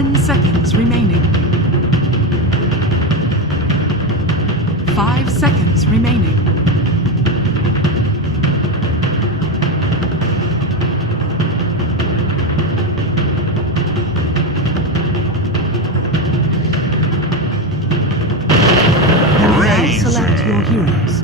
10 seconds remaining. 5 seconds remaining. Select your heroes.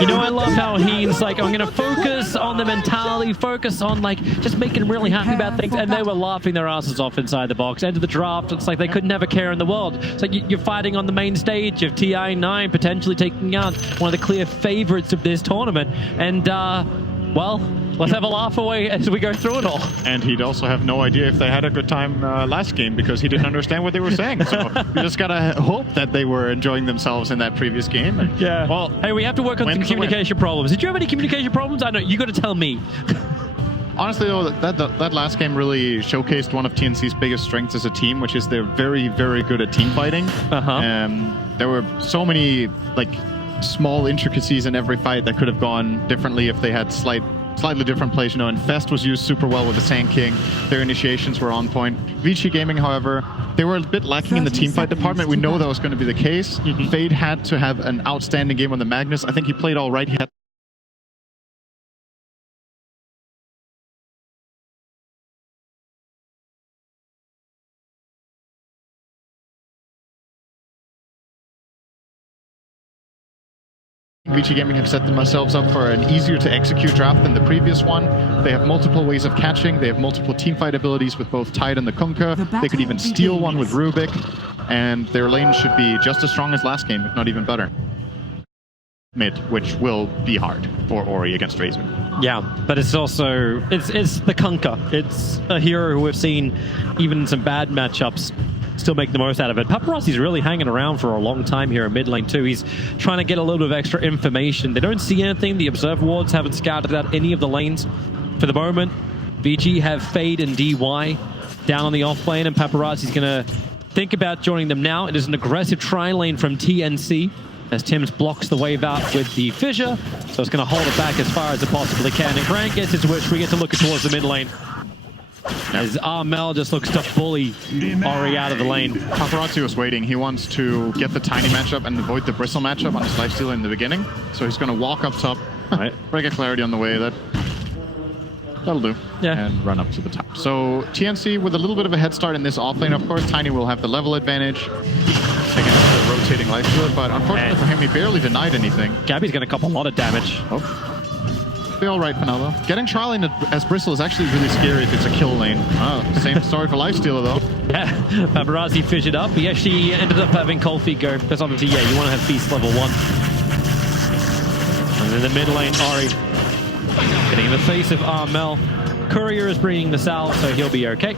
You know, I love how he's like, I'm going to focus on the mentality, focus on like just making him really happy about things. And they were laughing their asses off inside the box. End of the draft, it's like they could never care in the world. It's like you're fighting on the main stage of TI9, potentially taking out one of the clear favorites of this tournament. And, well, let's have a laugh away as we go through it all. And he'd also have no idea if they had a good time last game because he didn't understand what they were saying. So you just gotta hope that they were enjoying themselves in that previous game. And, yeah. Well, hey, we have to work on some communication problems. Did you have any communication problems? I know you got to tell me. Honestly, though, that last game really showcased one of TNC's biggest strengths as a team, which is they're very, very good at team fighting. There were so many like small intricacies in every fight that could have gone differently if they had slightly different plays. You know, Infest was used super well with the Sand King. Their initiations were on point. Vici Gaming, however, they were a bit lacking in the teamfight department. We know that was going to be the case. Fade had to have an outstanding game on the Magnus. I think he played all right. He had Vici Gaming have set themselves up for an easier to execute draft than the previous one. They have multiple ways of catching. They have multiple teamfight abilities with both Tide and the Kunkka. They could even steal one with Rubik. And their lane should be just as strong as last game, if not even better. Mid, which will be hard for Ori against Razor. Yeah, but it's also, it's the Kunkka. It's a hero who we've seen even in some bad matchups still make the most out of it. Paparazzi's really hanging around for a long time here in mid lane too. He's trying to get a little bit of extra information. They don't see anything. The observer wards haven't scouted out any of the lanes for the moment. VG have Fade and DY down on the off lane, and Paparazzi's going to think about joining them now. It is an aggressive tri-lane from TNC as Tims blocks the wave out with the fissure, so it's going to hold it back as far as it possibly can. And Grant gets his wish. We get to look towards the mid lane as Armel just looks to bully Ori out of the lane. Paparazzi was waiting. He wants to get the Tiny matchup and avoid the Bristle matchup on his lifesteal in the beginning. So he's going to walk up top, right, break a Clarity on the way. That'll do. Yeah. And run up to the top. So TNC with a little bit of a head start in this offlane, of course. Tiny will have the level advantage. against the rotating life stealer, but unfortunately for him, he barely denied anything. Gabby's going to cop a lot of damage. Oh. Be all right for now, though. Getting trial lane as Bristle is actually really scary if it's a kill lane. Oh, same story for Lifestealer, though. Yeah, Paparazzi fished it up. He actually ended up having Cold Feet go, because obviously, yeah, you want to have Feast level 1. And in the mid lane, Ori getting in the face of Armel. Courier is bringing the salve, so he'll be okay.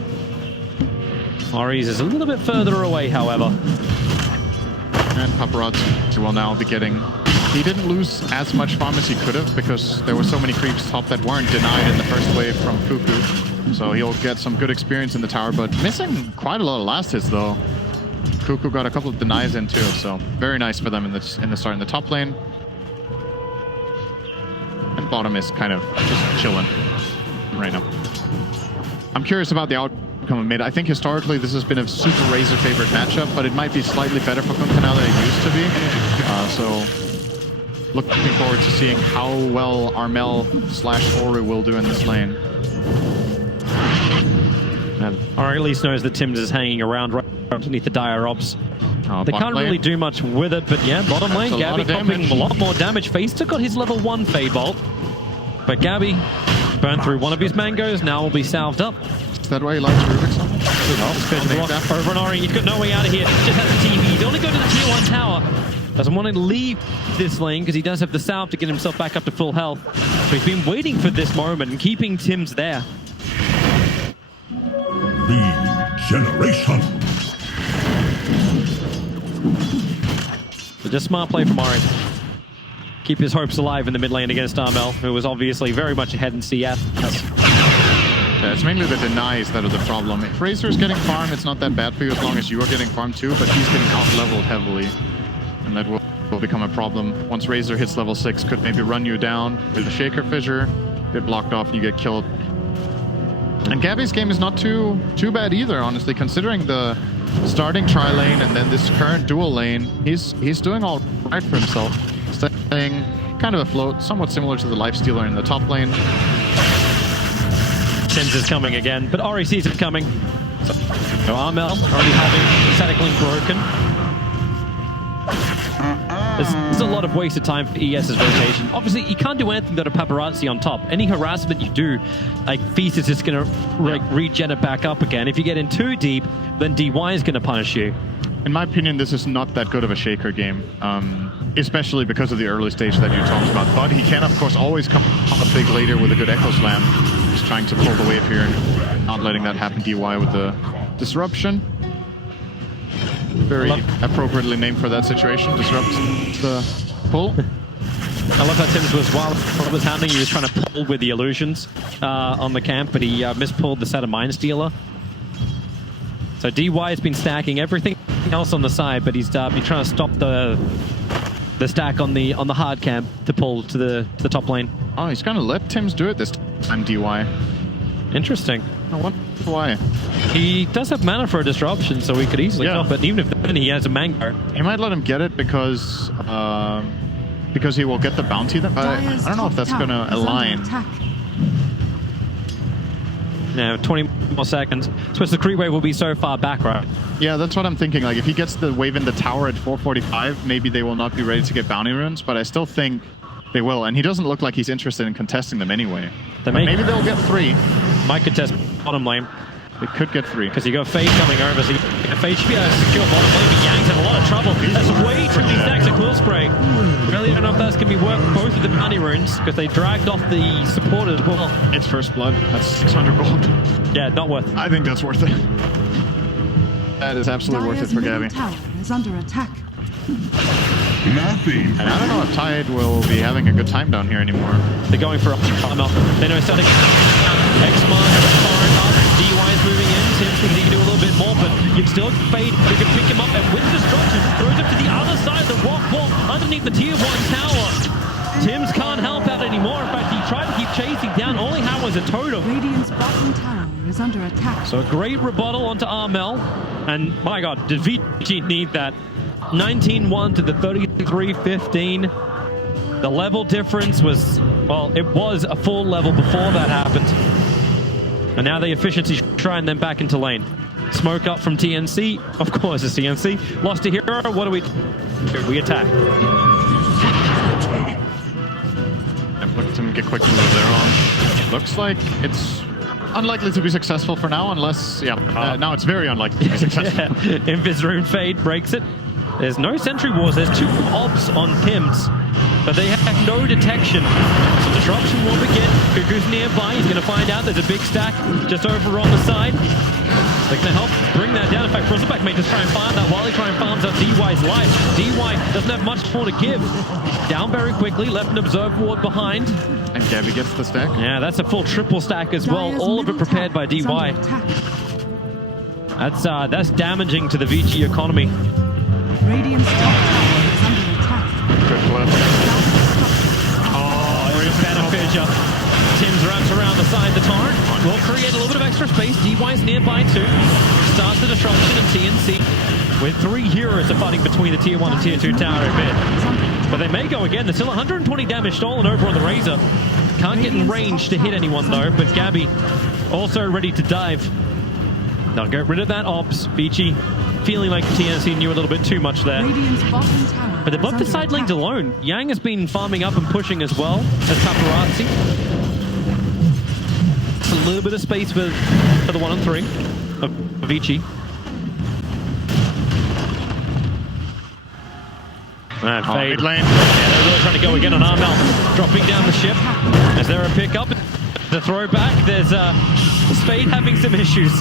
Ori's is a little bit further away, however. And Paparazzi will now be getting... He didn't lose as much farm as he could have because there were so many creeps top that weren't denied in the first wave from Cuckoo. So he'll get some good experience in the tower, but missing quite a lot of last hits though. Cuckoo got a couple of denies in too, so very nice for them in the start in the top lane. And bottom is kind of just chilling right now. I'm curious about the outcome of mid. I think historically this has been a super Razor favorite matchup, but it might be slightly better for Kunkka now than it used to be. So looking forward to seeing how well Armel/Ori will do in this lane. Or at least knows that Tims is hanging around right underneath the Dire Ops. They can't lane. really do much with it, but yeah, bottom lane, Gabby popping a lot more damage. Feaster got his level 1 Fade Bolt, but Gabby burned through one of his mangoes, now will be salved up. Is that why he likes Rubik's? Over an Ori, he's got no way out of here, just has the TV. He's only going to the tier 1 tower. Doesn't want to leave this lane because he does have the salve to get himself back up to full health. So he's been waiting for this moment and keeping Tims there. Regeneration. So just smart play from Ori. Keep his hopes alive in the mid lane against Armel, who was obviously very much ahead in CS. Yeah, it's mainly the denies that are the problem. If Razor is getting farm, it's not that bad for you as long as you are getting farm too, but he's getting out-leveled heavily. And that will become a problem. Once Razor hits level 6, could maybe run you down with a Shaker Fissure, get blocked off, and you get killed. And Gabby's game is not too bad either, honestly, considering the starting tri lane and then this current dual lane. He's doing all right for himself. Staying kind of afloat, somewhat similar to the Lifestealer in the top lane. Tims is coming again, but Ori sees it coming. So Armel already having static link broken. There's a lot of wasted time for ES's rotation. Obviously, you can't do anything without a Paparazzi on top. Any harassment you do, like Feast is just going to regen it back up again. If you get in too deep, then DY is going to punish you. In my opinion, this is not that good of a Shaker game, especially because of the early stage that you talked about. But he can, of course, always come up big later with a good Echo Slam. Just trying to pull the wave here and not letting that happen. DY with the Disruption. Very appropriately named for that situation. Disrupts the pull. I love how Tims was, while it was happening, he was trying to pull with the illusions on the camp, but he mispulled the set of Mind Stealer. So DY has been stacking everything else on the side, but he's been trying to stop the stack on the hard camp to pull to the top lane. Oh, he's gonna let Tims do it this time, DY. Interesting. I wonder why. He does have mana for a disruption, so we could easily stop it. Even if then he has a mango. He might let him get it because he will get the bounty then. I don't know if that's gonna align. Now 20 more seconds. So the creep wave will be so far back, right? Yeah, that's what I'm thinking. Like if he gets the wave in the tower at 4:45, maybe they will not be ready to get bounty runes, but I still think they will. And he doesn't look like he's interested in contesting them anyway. Maybe they'll get 3. Might contest bottom lane. They could get 3. Because you got Fade coming over, so Fade should be able to secure bottom lane, but Yang's in a lot of trouble. That's way too many stacks of Quill Spray. Really don't know if that's going to be worth both of the bounty runes, because they dragged off the support as well. It's First Blood. That's 600 gold. Yeah, not worth it. I think that's worth it. That is absolutely worth it for Gabby. Tower is under attack. Nothing. And I don't know if Tide will be having a good time down here anymore. They're going for a time up. They know static. X-Mark, foreign up. DY is moving in. Tims thinks he can do a little bit more, but you can still Fade. You can pick him up and with destruction. Throws up to the other side of the rock wall underneath the tier 1 tower. Tims can't help out anymore. In fact, he tried to keep chasing down. All he had was a totem. Radiant's bottom tower is under attack. So a great rebuttal onto Armel. And my god, did Vici need that? 19-1 to the 33-15. The level difference was, well, it was a full level before that happened. And now the efficiency trying them back into lane. Smoke up from TNC. Of course, it's TNC. Lost a hero. What do? We attack. I've looked at him get quick move there on. Looks like it's unlikely to be successful for now, unless, now it's very unlikely to be successful. Invis Rune Fade breaks it. There's no Sentry Wars. There's 2 obs on Pims, but they have no detection. So disruption will begin. Cuckoo's nearby. He's going to find out there's a big stack just over on the side. They're going to help bring that down. In fact, Bristleback may just try and farm that while he tries and farms out DY's life. DY doesn't have much more to give. Down very quickly, left an Observe Ward behind. And Gabby gets the stack. Yeah, that's a full triple stack as well. All of it prepared by DY. That's damaging to the Vici economy. Radiant's top tower is under attack. Good flip. Oh, it's a better fissure. Tim's wraps around the side of the torrent. Will create a little bit of extra space. DY's nearby too. Starts the disruption and TNC. With 3 heroes are fighting between the tier 1 and tier 2 tower in mid. But they may go again. There's still 120 damage stolen over on the Razor. Can't get in range to hit anyone though, but Gabby also ready to dive. They'll get rid of that ops. Vici feeling like TNC knew a little bit too much there. But they've left the side lanes alone. Yang has been farming up and pushing as well as Paparazzi. It's a little bit of space for the 1-on-3 of Vici. Fade. Mid lane. Yeah, they're really trying to go again on Armel. Dropping down the ship. Is there a pickup? The throwback. There's Spade having some issues.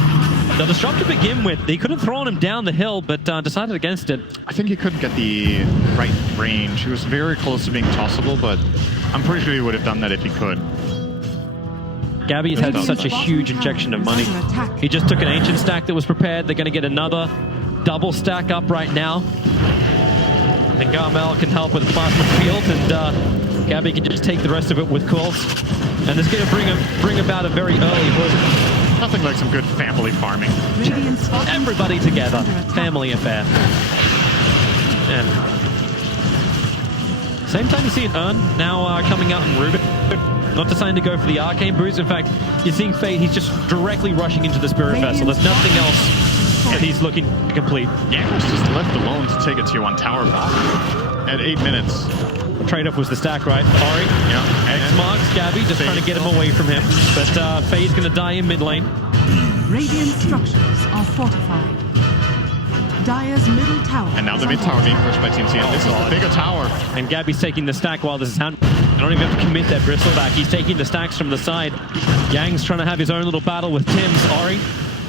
The disrupt to begin with, they could have thrown him down the hill, but decided against it. I think he couldn't get the right range. He was very close to being tossable, but I'm pretty sure he would have done that if he could. Gabby's had such a huge injection of money. He just took an ancient stack that was prepared. They're going to get another double stack up right now. I think Armel can help with the plasma field, and Gabby can just take the rest of it with calls. And it's going to bring about a very early hood. Nothing like some good family farming. Everybody together. Family affair. And same time you see an Urn now coming out in Rubik. Not deciding to go for the Arcane boost. In fact, you're seeing Fade, he's just directly rushing into the Spirit Vessel. There's nothing else that he's looking to complete. Yeah, he was just left alone to take a tier 1 tower back at 8 minutes. The trade-off was the stack, right? Ori, X marks Gabby, just trying to get him away from him. But Fade's going to die in mid lane. Radiant structures are fortified. Dire's middle tower. And now the mid tower being pushed by TNC. And this is the bigger tower. And Gabby's taking the stack while this is happening. I don't even have to commit that Bristleback. He's taking the stacks from the side. Yang's trying to have his own little battle with Tim's. Ori.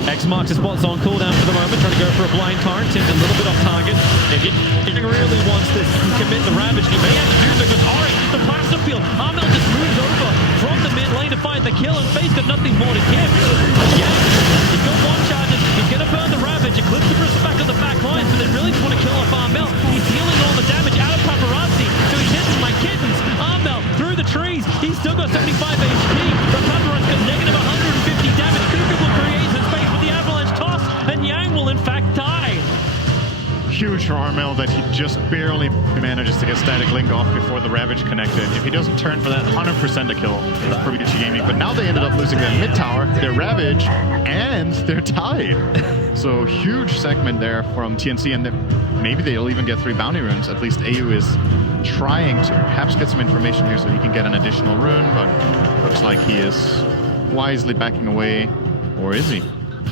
X marks his spot's on cooldown for the moment, trying to go for a blind torrent. Tim's a little bit off target. If he really wants this, he can commit the Ravage. He may have to do so because Ori, the plasma field. Armel just moves over from the mid lane to find the kill, and Fade's got nothing more to give. Yeah, he's got 1 charges. He's going to burn the Ravage. Eclipse the Bristol back on the back lines, but they really just want to kill off Armel. He's dealing all the damage out of Paparazzi, so he's hitting my kittens. Armel through the trees. He's still got 75 HP, but Paparazzi's got negative 150 damage. Cuckoo will create some space with the avalanche toss, and Yang will in fact die. Huge for Armel that he just barely manages to get Static Link off before the Ravage connected. If he doesn't turn for that, 100% a kill for Vici Gaming. But now they ended up losing their mid tower, their Ravage, and they're tied. So huge segment there from TNC, and maybe they'll even get 3 bounty runes. At least AU is trying to perhaps get some information here so he can get an additional rune, but looks like he is wisely backing away. Or is he?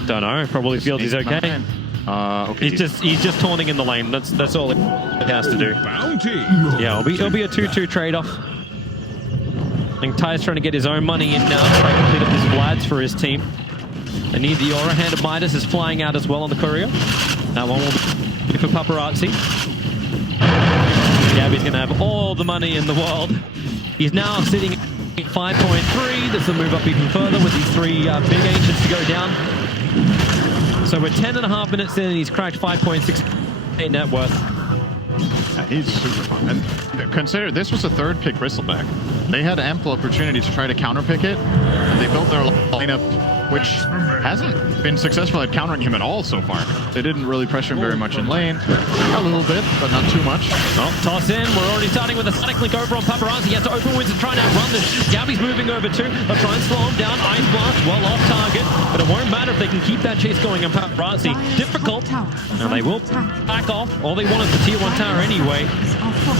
Don't know. Probably feels he's okay. Okay. He's just taunting in the lane. That's all it has to do. Bounty. Yeah, it'll be a 2-2 trade-off. I think Ty's trying to get his own money in now, try to complete up his Vlads for his team. They need the aura. Hand of Midas is flying out as well on the courier. That one will be for Paparazzi. Gabby's going to have all the money in the world. He's now sitting at 5.3. This will move up even further with these 3 big ancients to go down. So we're 10.5 minutes in, and he's cracked 5.6 net worth. Yeah, he's super fun. And consider this was a 3rd pick Bristleback. They had ample opportunity to try to counterpick it. They built their lineup which hasn't been successful at countering him at all so far. They didn't really pressure him very much in lane. A little bit, but not too much. Well, toss in. We're already starting with a Sonic link over on Paparazzi. He has to open wins and try and outrun this. Gabby's moving over too. They'll try and slow him down. Ice Blast well off target, but it won't matter if they can keep that chase going on Paparazzi. Difficult. And they will back off. All they want is the tier 1 tower anyway.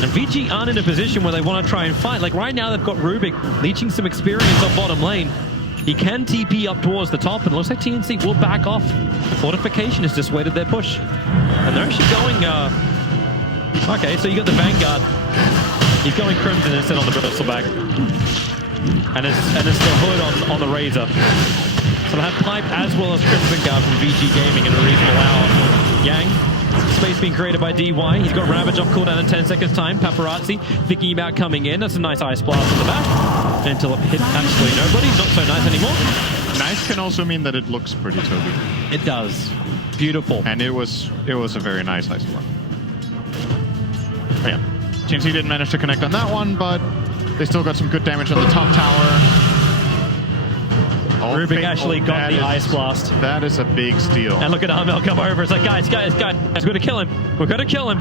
And Vici aren't in a position where they want to try and fight. Like right now, they've got Rubik leeching some experience on bottom lane. He can TP up towards the top, and it looks like TNC will back off. Fortification has dissuaded their push. And they're actually going... Okay, so you got the Vanguard. He's going Crimson instead on the Bristleback. And it's the Hood on the Razor. So they have Pipe as well as Crimson Guard from VG Gaming in a reasonable hour. Yang. Space being created by DY. He's got Ravage off cooldown in 10 seconds time. Paparazzi thinking about coming in. That's a nice Ice Blast on the back. Until it hit absolutely nobody. Not so nice anymore. Nice can also mean that it looks pretty, Toby. It does. Beautiful. And it was a very nice Ice Blast. Yeah. TNC didn't manage to connect on that one, but they still got some good damage on the top tower. Rubik actually got the Ice Blast. That is a big steal. And look at Armel come over. It's like, guys, we're going to kill him. We're going to kill him.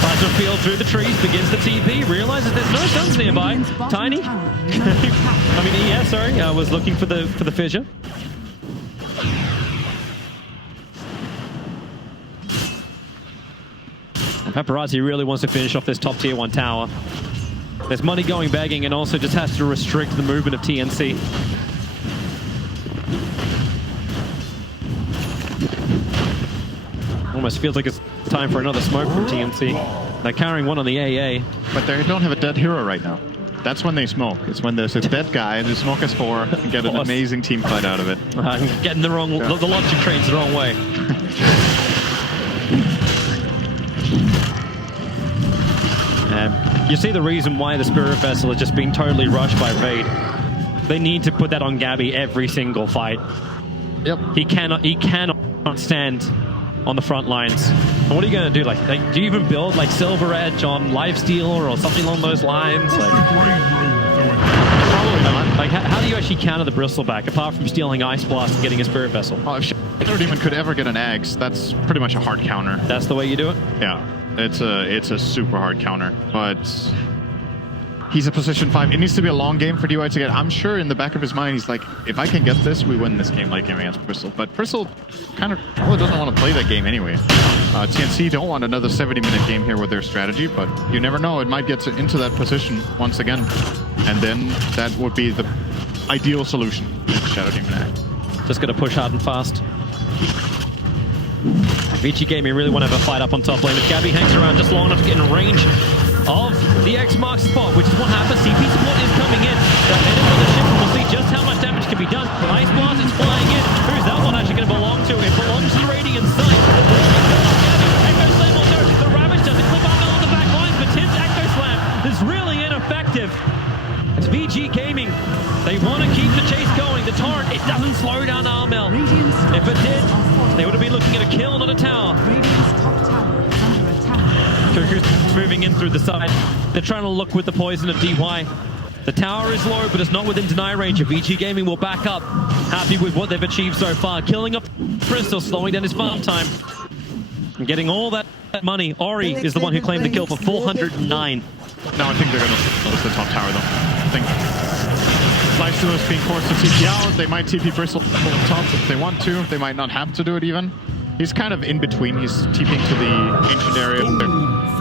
Plasma field through the trees, begins the TP, realizes there's no suns nearby. Tiny. I mean, yeah, sorry. I was looking for the fissure. And Paparazzi really wants to finish off this top tier 1 tower. There's money going begging, and also just has to restrict the movement of TNC. Almost feels like it's time for another smoke from TNC. They're carrying one on the AA. But they don't have a dead hero right now. That's when they smoke. It's when there's a dead guy and they smoke as 4 and get an amazing team fight out of it. I'm getting the logic trains the wrong way. You see the reason why the Spirit Vessel is just being totally rushed by Raid. They need to put that on Gabby every single fight. Yep. He cannot stand on the front lines. And what are you going to do? Like, do you even build like Silver Edge on Lifesteal or something along those lines? Like, probably not. Like, how do you actually counter the Bristleback apart from stealing Ice Blast and getting a Spirit Vessel? Oh, if Shadow Demon could ever get an Axe, that's pretty much a hard counter. That's the way you do it? Yeah. It's a super hard counter, but he's a position 5. It needs to be a long game for DY to get. I'm sure in the back of his mind, he's like, if I can get this, we win this game like game against Bristol. But Bristol kind of probably doesn't want to play that game anyway. TNC don't want another 70-minute game here with their strategy, but you never know. It might get into that position once again, and then that would be the ideal solution. Shadow Demon Act. Just going to push hard and fast. Vici Gaming really want to have a fight up on top lane. If Gabby hangs around just long enough to get in range of the X marks spot, which is what happens. CP support is coming in. They're heading for the ship, and we'll see just how much damage can be done. Ice Blast is flying in. Who's that one actually going to belong to? It belongs to the Radiant side. Echo Slam will go. The Ravage doesn't clip up on the back lines, but Tim's Echo Slam is really ineffective. It's VG Gaming. They want to keep the chase going. The torrent, it doesn't slow down Armel. If it did, they would have been looking at a kill, not a tower. Cuckoo's moving in through the side. They're trying to look with the poison of DY. The tower is low, but it's not within deny range. VG Gaming will back up. Happy with what they've achieved so far. Killing up Bristol, slowing down his farm time. And getting all that money. Ori is the one who claimed the kill for 409. No, I think they're going to lose the top tower, though. I think Lifesteal is being forced to TP out. They might TP Bristol top if they want to. They might not have to do it even. He's kind of in between. He's TPing to the ancient area.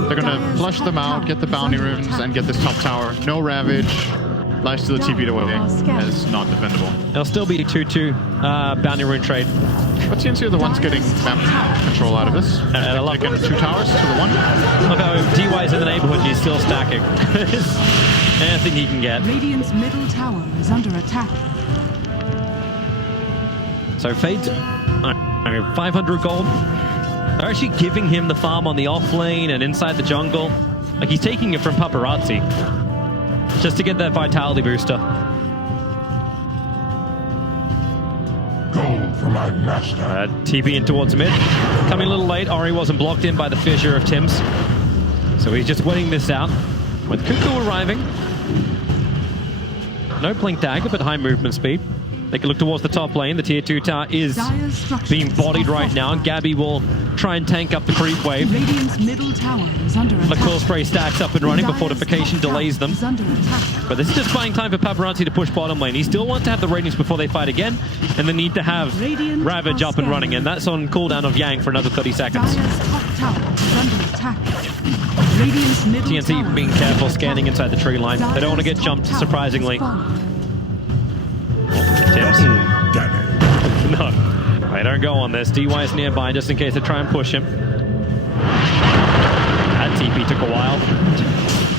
They're going to flush them out, get the bounty runes, and get this top tower. No Ravage. Lifesteal TP'd away as not defendable. There'll still be 2-2 bounty rune trade. But TNC are the ones getting map control out of this. And I love taking 2 towers to the 1. Look how DY's in the neighborhood and he's still stacking. Anything he can get. Radiant's middle tower is under attack. So Fade, 500 gold. They're actually giving him the farm on the off lane and inside the jungle. Like he's taking it from Paparazzi. Just to get that vitality booster. Go for my master. TP in towards mid. Coming a little late. Ori wasn't blocked in by the fissure of Tim's. So he's just waiting this out. With Cuckoo arriving. No blink dagger, but high movement speed. They can look towards the top lane. The tier 2 tower is being bodied right now. Gabby will try and tank up the creep wave. Radiant's middle tower is under The attack. quill spray stacks up and running, but Dire's fortification top tower delays them. is under attack. But this is just buying time for Paparazzi to push bottom lane. He still wants to have the Radiance before they fight again, and they need to have Radiant Ravage are up and running, scanning. and that's on cooldown of Yang for another 30 seconds. Dire's top tower is under attack. Radiant's middle TNC tower being is careful, under scanning attack. inside the tree line. They don't want to get Dire's jumped, top tower surprisingly. is falling. Tims. Damage. No, they don't go on this. DY is nearby just in case they try and push him. That TP took a while.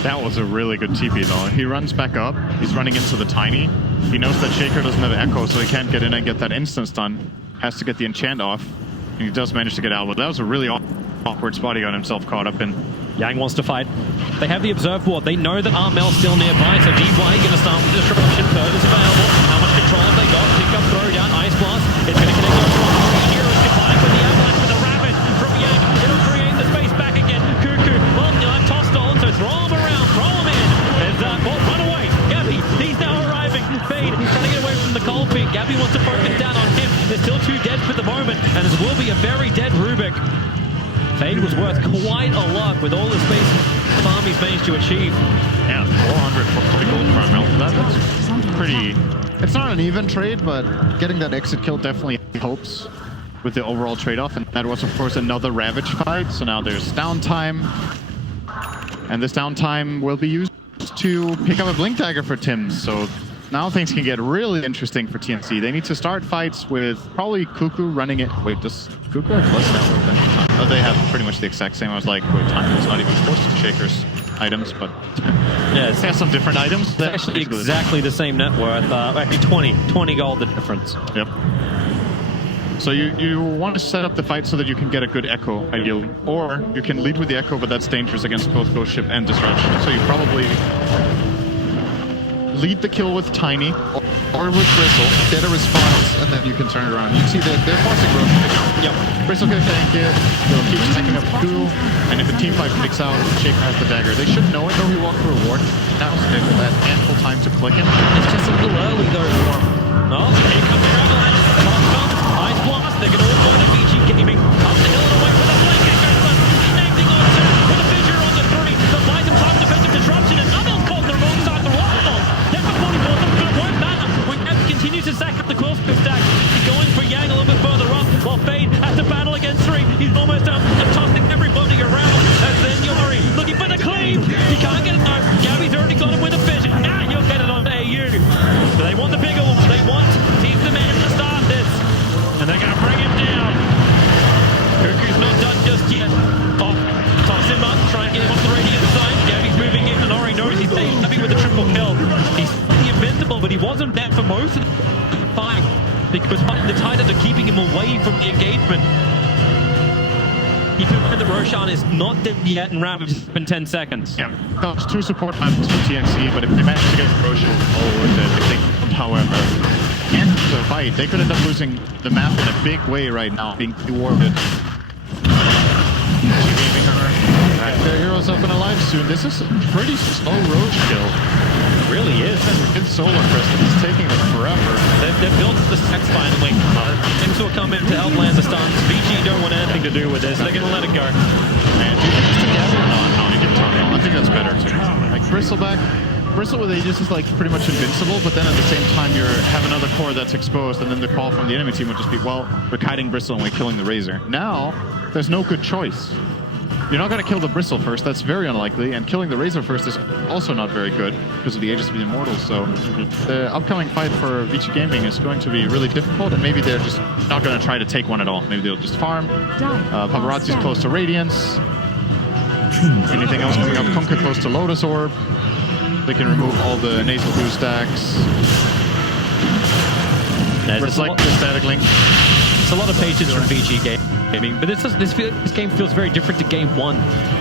That was a really good TP though. He runs back up. He's running into the Tiny. He knows that Shaker doesn't have Echo, so he can't get in and get that instance done. Has to get the enchant off. And he does manage to get out, but that was a really awkward spot he got himself caught up in. Yang wants to fight. They have the observe ward. They know that Armel's still nearby, so DY going to start with the disruption. Bird is available. How much control have they got? Pick up, throw down, Ice Blast. It's going to connect on three heroes combined with the avalanche with the Ravage from Yang. It'll create the space back again. Cuckoo, well, I'm tossed on, so throw him around, throw him in. There's well, run away. Gabby, he's now arriving. Fade, trying to get away from the cold pit. Gabby wants to focus down on him. They're still 2 dead for the moment, and this will be a very dead Rubik. Fade was worth quite a lot with all the space farm he's managed to achieve. Yeah, 400 for the gold farm. That's pretty... It's not an even trade, but getting that exit kill definitely helps with the overall trade-off. And that was, of course, another Ravage fight. So now there's downtime. And this downtime will be used to pick up a Blink Dagger for Tims. So now things can get really interesting for TNC. They need to start fights with probably Cuckoo running it. Wait, does Cuckoo have less network than Time? Oh, they have pretty much the exact same. I was like, wait, Time is not even close to Shaker's items, but Yeah, it's they have some different items. It's actually exactly the same net worth. Actually 20 gold the difference. Yep. So you want to set up the fight so that you can get a good echo, ideally. Or you can lead with the echo, but that's dangerous against both Ghost Ship and Disruption. So you probably lead the kill with Tiny or with Bristle, get a response, and then you can turn it around. You can see that they're forcing Roche. Yep. Bristle can tank it, they'll keep stacking up Goo, and if a team fight picks out, Shaker has the dagger. They should know it though, he walked through a ward. Now they've had ample time to click him. It's just a little early though for him. Oh, here comes the avalanche. Ice Blast. They're going to all go to Vici Gaming. Up the hill and away with a flank. Connecting on 2 with a fissure on the 3. The buys him time defensive disruption, and Nubble's caught the wrong side of the wall. That's for 44. But it won't matter. When Gabby continues to sack up the quill stack, he's going for Yang a little bit further up, while Fade has to battle against 3. He's almost up and tossing everybody around. And then Yori looking for the cleave. He can't get it though. Gabby's already got him with a fissure. Now you'll get it on AU. So they want the bigger one. They want Team Demand to start this. And they're going to bring him down. Cuckoo's not done just yet. Oh, toss him up, try and get him off the radiant side. Gabby's moving in, and Ori knows he's happy with the triple kill. He's invincible, but he wasn't there for most of the fight because the Titans are keeping him away from the engagement. Keep in mind that Roshan is not dead yet, and Ravage has been 10 seconds. Yeah, that was 2 support maps for TNC, but if they manage to get Roshan with the however, and the fight, they could end up losing the map in a big way right now, being thwarted. Their heroes up and alive soon. This is a pretty slow Roche kill. It really is. Good solar crystal. It's taking them forever. They've built the stacks finally. Things will come in to help land the stuns. Vici don't want anything to do with this. They're going to let it go. Man, do you think it's together? No, you can turn it on. I think that's better too. Like Bristleback. Bristle with Aegis is like pretty much invincible, but then at the same time you have another core that's exposed, and then the call from the enemy team would just be, well, we're kiting Bristle and we're killing the Razor. Now, there's no good choice. You're not going to kill the Bristle first, that's very unlikely, and killing the Razor first is also not very good because of the Aegis of the Immortals, so the upcoming fight for Vici Gaming is going to be really difficult, and maybe they're just not going to try to take one at all. Maybe they'll just farm. Paparazzi's close to Radiance. Anything else coming up? Kunkka close to Lotus Orb. They can remove all the nasal blue stacks. Reflect the static link. It's a lot of patience from VG Gaming, but this game feels very different to game 1.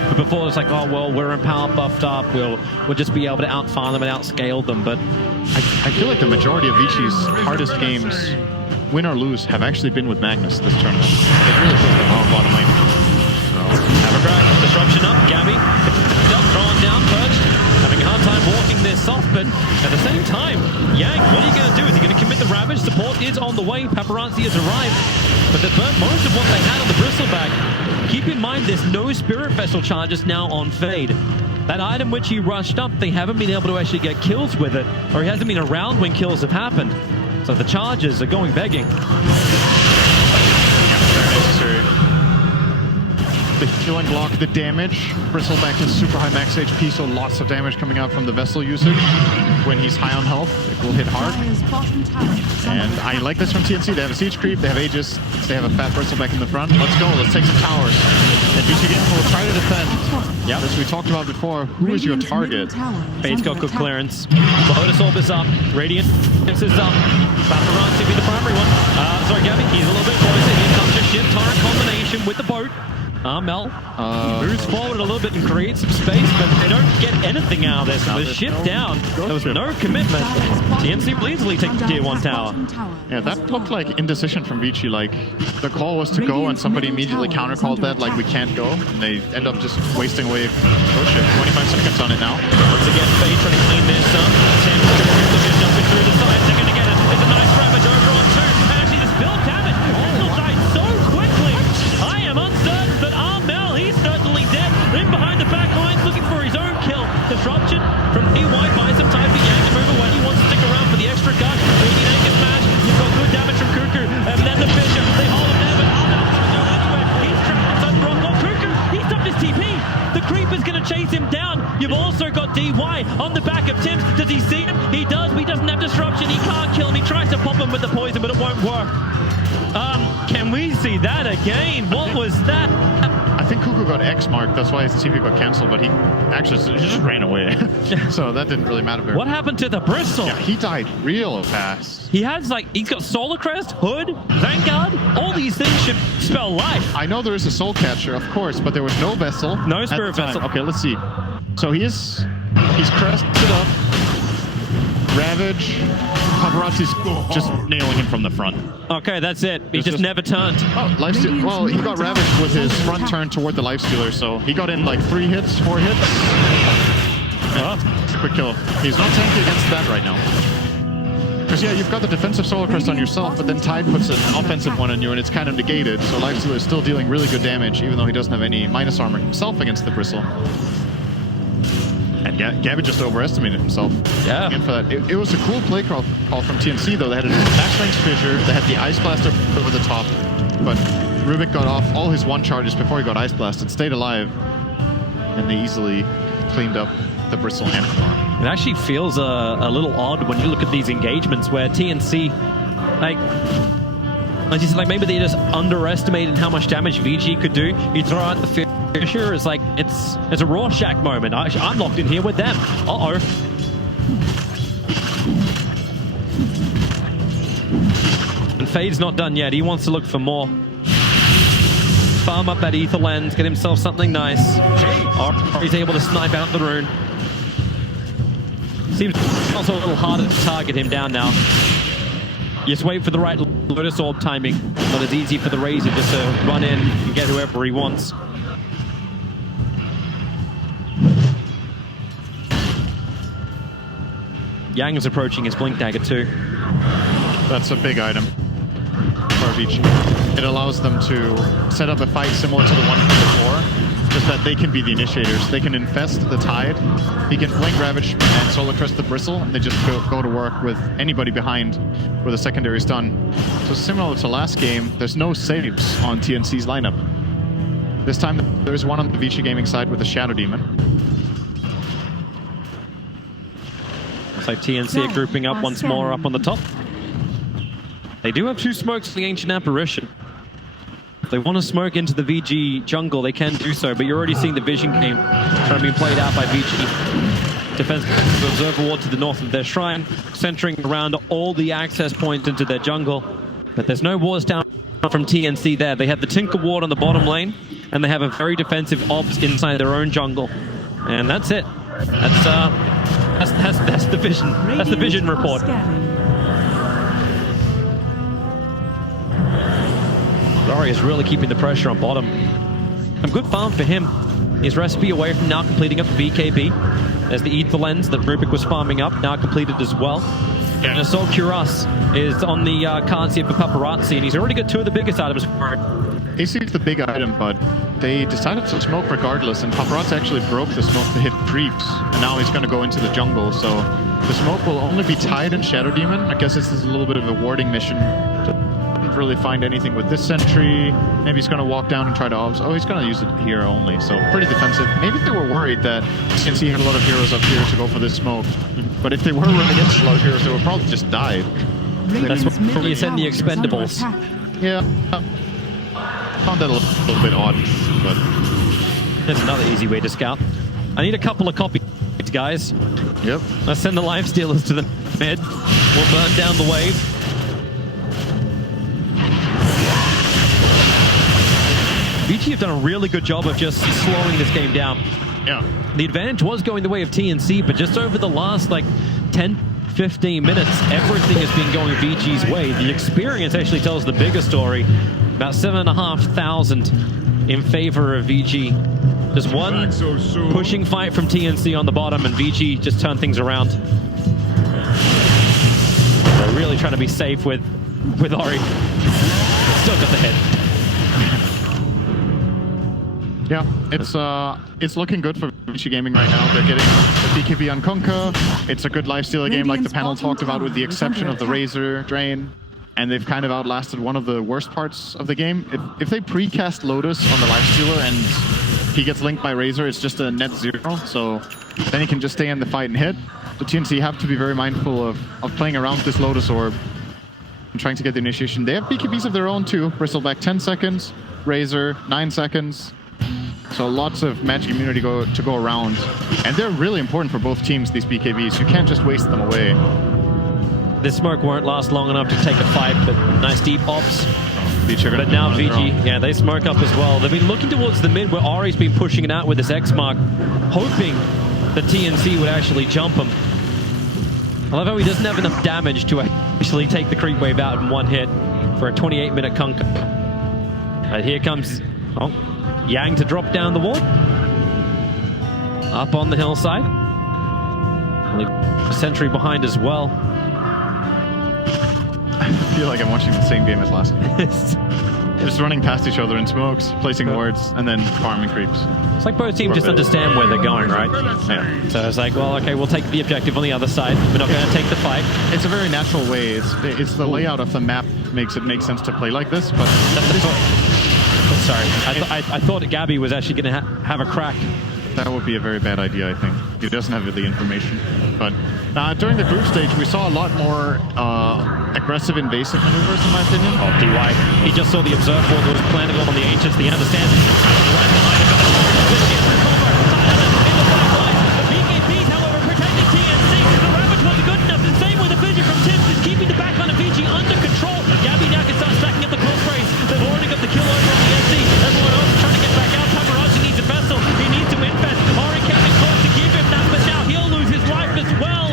But before it's like, oh well, we're empowered, buffed up, we'll just be able to outfarm them and outscale them. But I feel like the majority of Vici's hardest games, win or lose, have actually been with Magnus this tournament. It really puts them on bottom lane. Have a crack, disruption up, Gabby, thrown down, perched. Having a hard time walking this soft, but at the same time, Yang, what are you going to do? Is he going to commit the Ravage. Support is on the way. Paparazzi has arrived. But they've burnt most of what they had on the Bristleback. Keep in mind, there's no Spirit Vessel charges now on Fade. That item which he rushed up, they haven't been able to actually get kills with it, or he hasn't been around when kills have happened. So the charges are going begging. Very necessary. The healing block, the damage. Bristleback is super high max HP, so lots of damage coming out from the vessel usage. When he's high on health, it will hit hard. And I like this from TNC. They have a siege creep, they have Aegis, they have a fat Bristleback in the front. Let's go, let's take some towers. And Vici will try to defend. Yeah, as we talked about before, who is your target? Fade's got good clearance. Lotus Orb is up. Radiant is up. Paparazzi be the primary one. Sorry, Gabby, he's a little bit closer. Here comes a ship turret combination with the boat. Mel moves forward a little bit and creates some space, but they don't get anything out of this. The ship down. There was no commitment. TNC will easily take the tier 1 tower. Yeah, that looked like indecision from Vici. Like, the call was to go and somebody immediately counter-called that, like, we can't go. And they end up just wasting away boat ship. 25 seconds on it now. Once again, Fade trying to clean this up. Tim jumping through the side. They're going to get it. It's a nice ravage over on 2. And actually, this build damage. Vessel died so quickly. I am uncertain, but Armel, he's certainly dead. In behind the back lines, looking for his own kill. Disruption from EY buys some time for Yang to move away. He wants to stick around for the extra gun. Leading Anchor Smash. You've got good damage from Cuckoo. And then the Bishop. They hold him there, but Armel's going to go anywhere. He's trapped inside the rock wall. Cuckoo, he's stopped his TP. The creep is going to chase him down. You've also got DY on the back of Tim's. Does he see him? He does, but he doesn't have disruption. He can't kill him. He tries to pop him with the poison, but it won't work. Can we see that again? What was that? I think Cuckoo got X marked, that's why his TP got cancelled, but he just ran away. So that didn't really matter very much. What happened to the Bristol? Yeah, he died real fast. He has, like, he's got Solar Crest, Hood, Vanguard. All these things should spell life. I know there is a Soul Catcher, of course, but there was no vessel. No Spirit Vessel. Okay, let's see. So he's crested up. Ravage. Paparazzi's just nailing him from the front. Okay, that's it. He just never turned. Oh, Lifesteal. Well, he got ravaged with his front turn toward the Lifestealer, so he got in like 3 hits, 4 hits. Quick kill. He's not tanky against that right now. Because, yeah, you've got the defensive Solar Crest on yourself, but then Tide puts an offensive one on you, and it's kind of negated. So Lifestealer is still dealing really good damage, even though he doesn't have any minus armor himself against the Bristle. And Gabby just overestimated himself. Yeah. Again for that. It was a cool play call from TNC, though. They had a max range fissure. They had the Ice Blast over the top. But Rubik got off all his 1 charges before he got Ice Blasted, stayed alive. And they easily cleaned up the Bristle Hammer. It actually feels a little odd when you look at these engagements where TNC, maybe they just underestimated how much damage VG could do. You throw out the Fisher, it's like it's a Rorschach moment. I'm locked in here with them. And Fade's not done yet. He wants to look for more. Farm up that Ether Lens, get himself something nice. Or he's able to snipe out the rune. Seems also a little harder to target him down now. You just wait for the right Lotus Orb timing. Not as easy for the Razor just to run in and get whoever he wants. Yang is approaching his Blink Dagger too. That's a big item for Vici. It allows them to set up a fight similar to the one from before, just that they can be the initiators. They can infest the Tide. He can Blink Ravage and Solar Crest the Bristle, and they just go to work with anybody behind where the secondary is done. So similar to last game, there's no saves on TNC's lineup. This time there's one on the Vici Gaming side with the Shadow Demon. Looks like TNC are grouping up once more up on the top. They do have 2 smokes for the Ancient Apparition. If they want to smoke into the VG jungle, they can do so, but you're already seeing the vision game trying to be played out by Vici. Defense Observer Ward to the north of their shrine, centering around all the access points into their jungle. But there's no wards down from TNC there. They have the Tinker Ward on the bottom lane, and they have a very defensive Ops inside their own jungle. And that's it. That's the vision. That's the vision report. Glory is really keeping the pressure on bottom. A good farm for him. His recipe away from now completing up the BKB. There's the Ether Lens that Rubik was farming up, now completed as well. And Assault Cuirass is on the cards here for Paparazzi, and he's already got 2 of the biggest items for it. AC's the big item, but they decided to smoke regardless, and Paparazzi actually broke the smoke to hit creeps, and now he's going to go into the jungle, so the smoke will only be tied in Shadow Demon. I guess this is a little bit of a warding mission. Didn't really find anything with this sentry. Maybe he's going to walk down and try to... Oh, he's going to use it here only, so pretty defensive. Maybe they were worried that since he had a lot of heroes up here to go for this smoke, but if they were running against a lot of heroes, they would probably just die. That's what you said, the expendables. Yeah. Found that a little bit odd, but... There's another easy way to scout. I need a couple of copies, guys. Yep. Let's send the Life Stealers to the mid. We'll burn down the wave. Vici have done a really good job of just slowing this game down. Yeah. The advantage was going the way of TNC, but just over the last, like, 10, 15 minutes, everything has been going Vici's way. The experience actually tells the bigger story. About 7,500 in favor of Vici. Just one pushing fight from TNC on the bottom, and Vici just turned things around. They're really trying to be safe with Ori. Still got the hit. Yeah, it's looking good for Vici Gaming right now. They're getting the BKB on Kunkka. It's a good lifestealer game like the panel talked about, with the exception of the Razor Drain. And they've kind of outlasted one of the worst parts of the game. If they precast Lotus on the lifestealer and he gets linked by Razor, it's just a net 0. So then he can just stay in the fight and hit. So TNC have to be very mindful of playing around this Lotus Orb and trying to get the initiation. They have BKBs of their own too. Bristleback 10 seconds, Razor 9 seconds. So lots of magic immunity to go around. And they're really important for both teams, these BKBs. You can't just waste them away. This smoke won't last long enough to take a fight, but nice deep ops. But now Vici, yeah, they smoke up as well. They've been looking towards the mid where Ori's been pushing it out with this X mark, hoping that TNC would actually jump him. I love how he doesn't have enough damage to actually take the creep wave out in one hit for a 28-minute Kunkka. But here comes Yang to drop down the wall. Up on the hillside. A sentry behind as well. I feel like I'm watching the same game as last game. Just running past each other in smokes, placing wards, and then farming creeps. It's like both teams just understand where they're going, right? Yeah. So it's like, well, okay, we'll take the objective on the other side. We're not going to take the fight. It's a very natural way. It's the layout of the map makes it make sense to play like this, but... Sorry, I thought Gabby was actually going to have a crack. That would be a very bad idea, I think. He doesn't have the information. But during the group stage, we saw a lot more aggressive invasive maneuvers, in my opinion. Oh, DY. He just saw the observe board that was planted on the Ancients. He understands. Right behind him. The BKBs, however, protecting TNC. The Ravage wasn't good enough. The same with the Vision from Tips is keeping the back on of Vici under control. Gabby now can start stacking up the cross sprays. They've already got the kill over on the SC. Everyone else is trying to get back out. Paparazzi needs a vessel. He needs to invest. Ori coming close to give him that, but now he'll lose his life as well.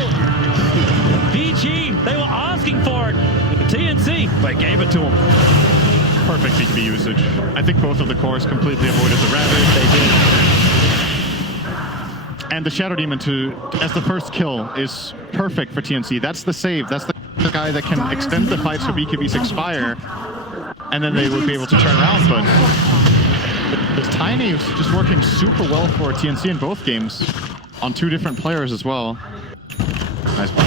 Vici, they were asking for it. TNC, they gave it to him. Perfect BKB usage. I think both of the cores completely avoided the Ravage. They did. And the Shadow Demon as the first kill is perfect for TNC. That's the save. That's the guy that can extend the fight so BKBs expire. And then they would be able to turn around, but the Tiny is just working super well for TNC in both games on 2 different players as well. Nice one.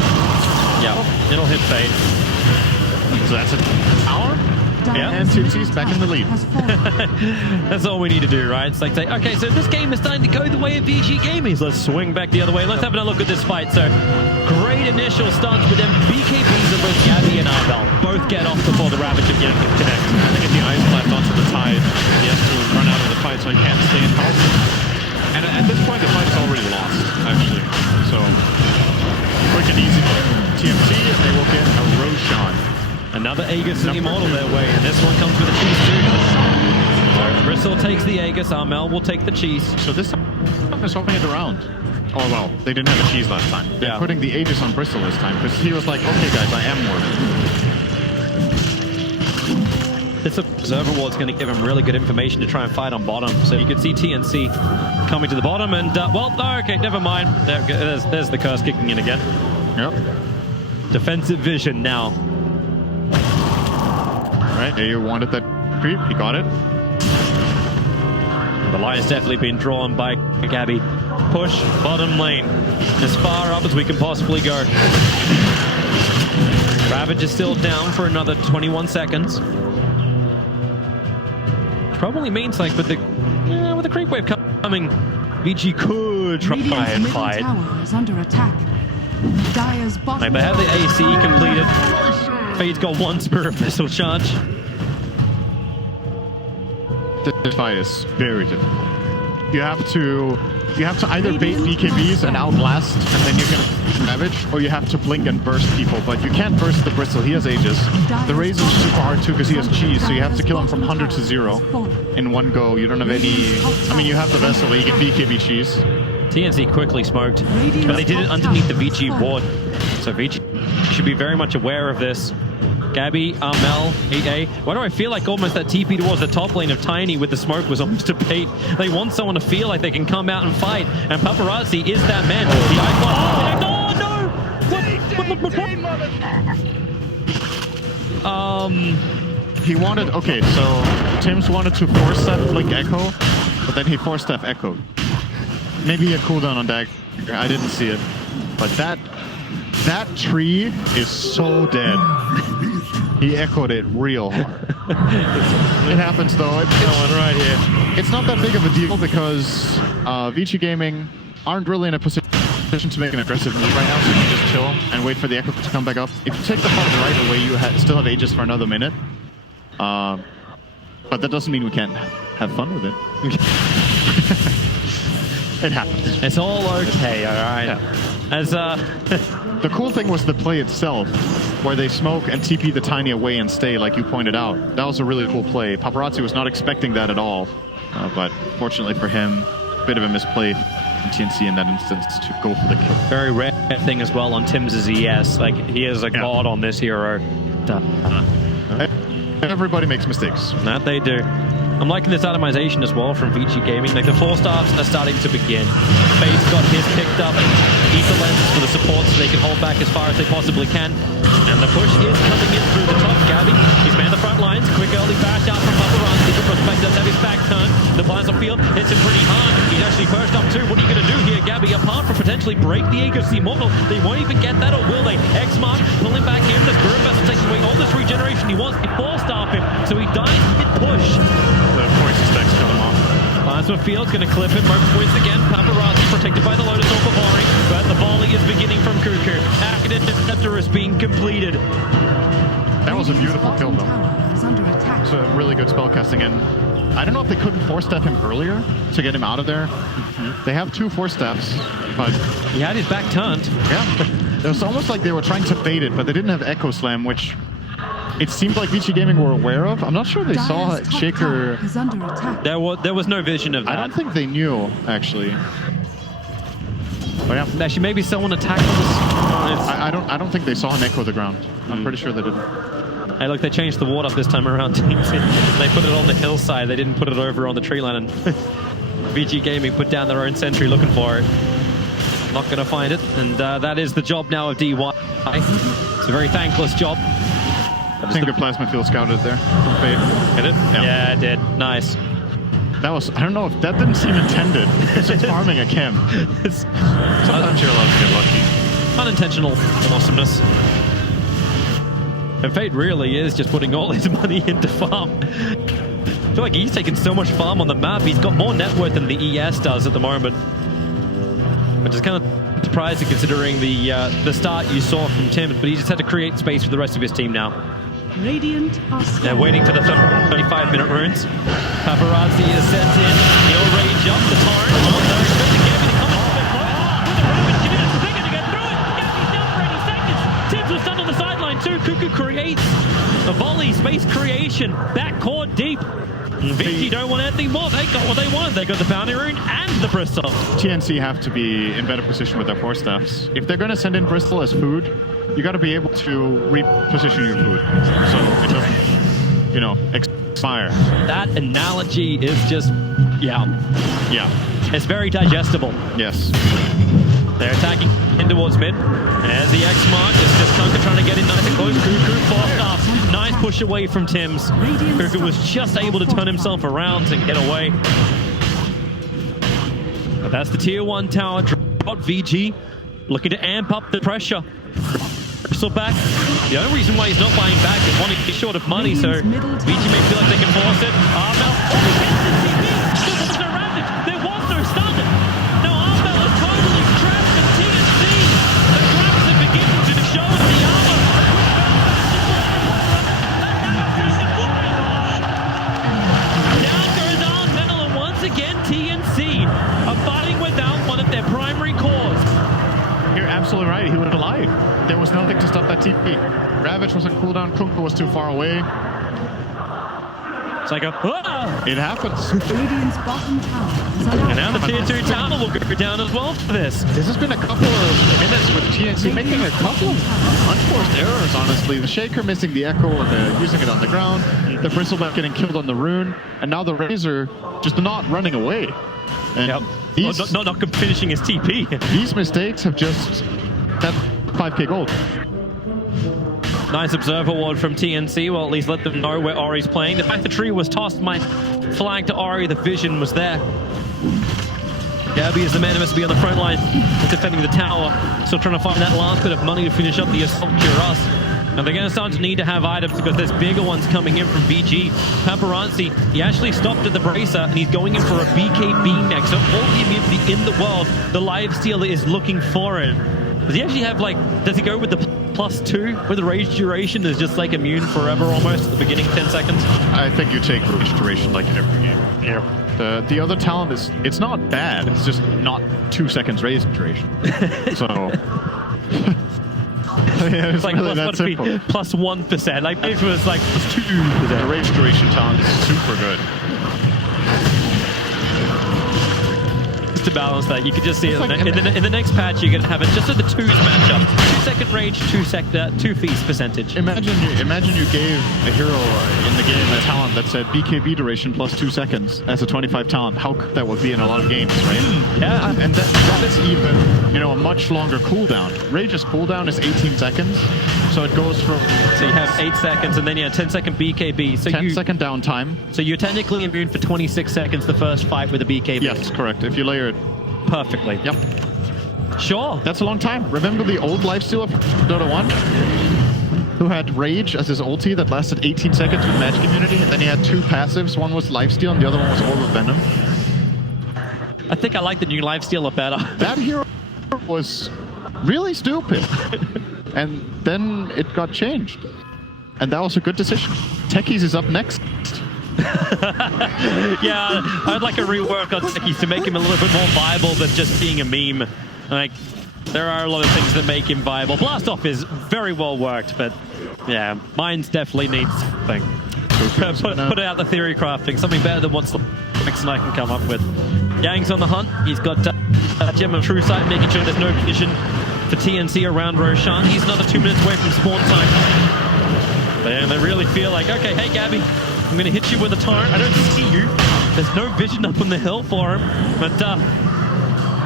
Yeah, it'll hit fade. So that's a tower. Yeah, and TNC's back in the lead. That's all we need to do, right? It's like, say, okay, so this game is starting to go the way of Vici Gaming. Let's swing back the other way. Let's have a look at this fight. So, great initial stunts, but then BKBs of both Gabby and Arbel both get off before the Ravage of Yang can connect. I think if the Ice Blast onto the Tide, he has to run out of the fight so he can't stay in health. And at this point, the fight is already lost, actually. So, quick and easy for TNC, and they will get a Roshan. Another Aegis and Immortal their way, and this one comes with a cheese too. So Bristle takes the Aegis, Armel will take the cheese. So this is swapping it around. Oh well, they didn't have a cheese last time. They're putting the Aegis on Bristle this time, because he was like, okay guys, I am worth it. This observer ward's going to give him really good information to try and fight on bottom. So you can see TNC coming to the bottom, and well, okay, never mind. There's the curse kicking in again. Yep. Defensive vision now. All right, you wanted that creep. He got it. The line's definitely been drawn by Gabby. Push bottom lane as far up as we can possibly go. Ravage is still down for another 21 seconds. Probably means like with the creep wave coming, Vici could try Radiant's and middle fight. tower is under attack. Dire's bottom Like, they have the AC completed. Fade's got one Spirit Vessel charge. This fight is very difficult. You have to either bait BKBs and outlast, and then you can Ravage, or you have to blink and burst people. But you can't burst the Bristle. He has Aegis. The Raze is super hard too because he has cheese, so you have to kill him from 100 to 0 in one go. You don't have any. I mean, you have the Vessel, but you get BKB cheese. TNC quickly smoked, but they did it underneath the Vici ward. So Vici should be very much aware of this. Gabby, Mel, 8A. Why do I feel like almost that TP towards the top lane of Tiny with the smoke was almost a bait? They want someone to feel like they can come out and fight, and Paparazzi is that man. The icon. No! He wanted. Okay, so Tim's wanted to force that Blink Echo, but then he forced that Echo. Maybe he had cooldown on Dagger. I didn't see it, but that tree is so dead. He echoed it real hard. It happens though. Right here. It's not that big of a deal because Vici Gaming aren't really in a position to make an aggressive move right now, so you can just chill and wait for the echo to come back up. If you take the fight right away, you still have Aegis for another minute. But that doesn't mean we can't have fun with it. It happens. It's all okay, all right. Yeah. As The cool thing was the play itself, where they smoke and TP the Tiny away and stay, like you pointed out. That was a really cool play. Paparazzi was not expecting that at all, but fortunately for him, a bit of a misplay from TNC in that instance to go for the kill. very rare thing as well on Tim's ES. Like, he is a god on this hero. Everybody makes mistakes. That they do. I'm liking this atomization as well from Vici Gaming. Like, the 4-stars are starting to begin. Fade's got his picked up. Ether lenses for the support so they can hold back as far as they possibly can. And the push is coming in through the top. Gabby, he's manned the front lines. Quick early bash out from Paparazzi. The prospect does have his back turned. The plans on field hits him pretty hard. He's actually perched up too. What are you going to do here, Gabby? Apart from potentially break the Aegis Immortal, they won't even get that, or will they? X-Mark pulling back in. The Spirit Vessel takes away all this regeneration he wants. They 4-star him, so he dies mid-push. The poison stacks cut him off. Plasma Field's going to clip him. Rope points again. Paparazzi protected by the Lotus Orb of Ori, but the volley is beginning from Cuckoo. Accident is being completed. That was a beautiful kill, though. Is under attack. It's a really good spellcasting, and I don't know if they couldn't 4-step him earlier to get him out of there. They have 2 4-steps, but He had his back turned. yeah, it was almost like they were trying to bait it, but they didn't have Echo Slam, which it seemed like Vici Gaming were aware of. I'm not sure they saw Dire's top Shaker. tower is under attack. There was no vision of that. I don't think they knew, actually. But yeah, Actually, maybe someone attacked on this. I don't think they saw him echo the ground. I'm pretty sure they didn't. Hey, look, they changed the ward up this time around. They put it on the hillside. They didn't put it over on the tree line. And VG Gaming put down their own sentry looking for it. Not going to find it. And that is the job now of DY. It's a very thankless job. I think the Plasma Field scouted there. Hit it? Yeah, it did. Nice. That was, I don't know if that didn't seem intended. It's just farming a chem. Sometimes you're allowed to get lucky. Unintentional awesomeness. And Fate really is just putting all his money into farm. I feel like he's taking so much farm on the map. He's got more net worth than the ES does at the moment. Which is kind of surprising considering the start you saw from Tim, but he just had to create space for the rest of his team now. Radiant are They're waiting for the 35-minute runes. Paparazzi is sent in. He'll rage up the torrent. Oh, they're expecting Gabby to come in a bit close. With the Ravage giving it, they're going to get through it. Gabby's down for 80 seconds. Tibbs was stunned on the sideline too. Cuckoo creates a volley, space creation, backcourt deep. Vici don't want anything more. They got what they wanted. They got the bounty rune and the Bristol. TNC have to be in better position with their 4-steps. If they're going to send in Bristol as food, you got to be able to reposition your food so it doesn't, you know, expire. That analogy is just, yeah. Yeah. It's very digestible. Yes. They're attacking in towards mid. There's the X mark. It's just Kunka trying to get in nice and close. Cuckoo forced off. Nice push away from Tim's. Cuckoo was just able to turn himself around and get away. But that's the tier 1 tower. Drop VG. Looking to amp up the pressure. Bristol back. The only reason why he's not buying back is wanting to be short of money, so VG may feel like they can force it. Armel. There was no Ravage. There was no stun. Now Armel is totally trapped in TNC. The traps are beginning to show us the armor. Down goes Armel, and once again TNC are fighting without one of their primary cores. You're absolutely right. He would have lied. There was nothing to stop that TP. Ravage was on cooldown. Kunka was too far away. It's like a... Ah! It happens. Radiant's bottom tower is under And now the attack. tier 2 tower will go down as well for this. This has been a couple of minutes with TNC making a couple of unforced errors, honestly. The Shaker missing the Echo and using it on the ground. The Bristleback getting killed on the Rune. And now the Razor just not running away. And Yep. these, Not finishing his TP. these mistakes have just... That 5k gold. Nice observer ward from TNC. Well, at least let them know where Ori's playing. The fact the tree was tossed might flag to Ori. The vision was there. Gabby is the man who has to be on the front line defending the tower. Still trying to find that last bit of money to finish up the assault cure us. And they're going to start to need to have items because there's bigger ones coming in from VG. Paparazzi, he actually stopped at the Bracer and he's going in for a BKB next. So all the immunity in the world, the Lifestealer is looking for it. Does he actually have like, does he go with the +2 with the rage duration is just like immune forever almost at the beginning 10 seconds? I think you take rage duration like in every game. Yeah. The other talent is, it's not bad, it's just not 2 seconds rage duration. So... yeah, it's like really that plus simple. +1%. Like if it was like +2%. The rage duration talent is super good. To balance that, you could just see it like in the next patch. You're going to have it just at the 2s matchup. 2-second range, 2 feast percentage. Imagine you gave a hero in the game a talent that said BKB duration +2 seconds as a 25 talent. How good that would be in a lot of games, right? Yeah. And that is even, you know, a much longer cooldown. Rage's cooldown is 18 seconds, so it goes from... So you have 8 seconds and then you have 10-second BKB. So 10-second downtime. So you're technically immune for 26 seconds the first fight with a BKB. Yes, correct. If you layer it perfectly. Yep. Sure. That's a long time. Remember the old Lifestealer from Dota 1? Who had Rage as his ulti that lasted 18 seconds with Magic Immunity, and then he had 2 passives. One was Lifesteal and the other one was Orb of Venom. I think I like the new Lifestealer better. That hero was really stupid. And then it got changed. And that was a good decision. Techies is up next. Yeah, I'd like a rework on Techies to make him a little bit more viable than just being a meme. Like, there are a lot of things that make him viable. Blast Off is very well worked, but yeah, Mines definitely needs something. Put out the theory crafting, something better than what Mix and I can come up with. Yang's on the hunt. He's got Gem of True Sight, making sure there's no vision for TNC around Roshan. He's another 2 minutes away from spawn time. And they really feel like, okay, hey Gabby, I'm going to hit you with a torrent. I don't see you. There's no vision up on the hill for him. But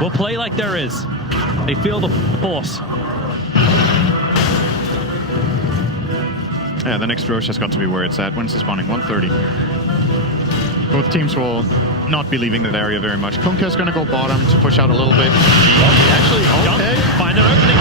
we'll play like there is. They feel the force. Yeah, the next Roche has got to be where it's at. When's it spawning? 1:30. Both teams will not be leaving that area very much. Kunka's going to go bottom to push out a little bit. Actually, okay. Find an opening.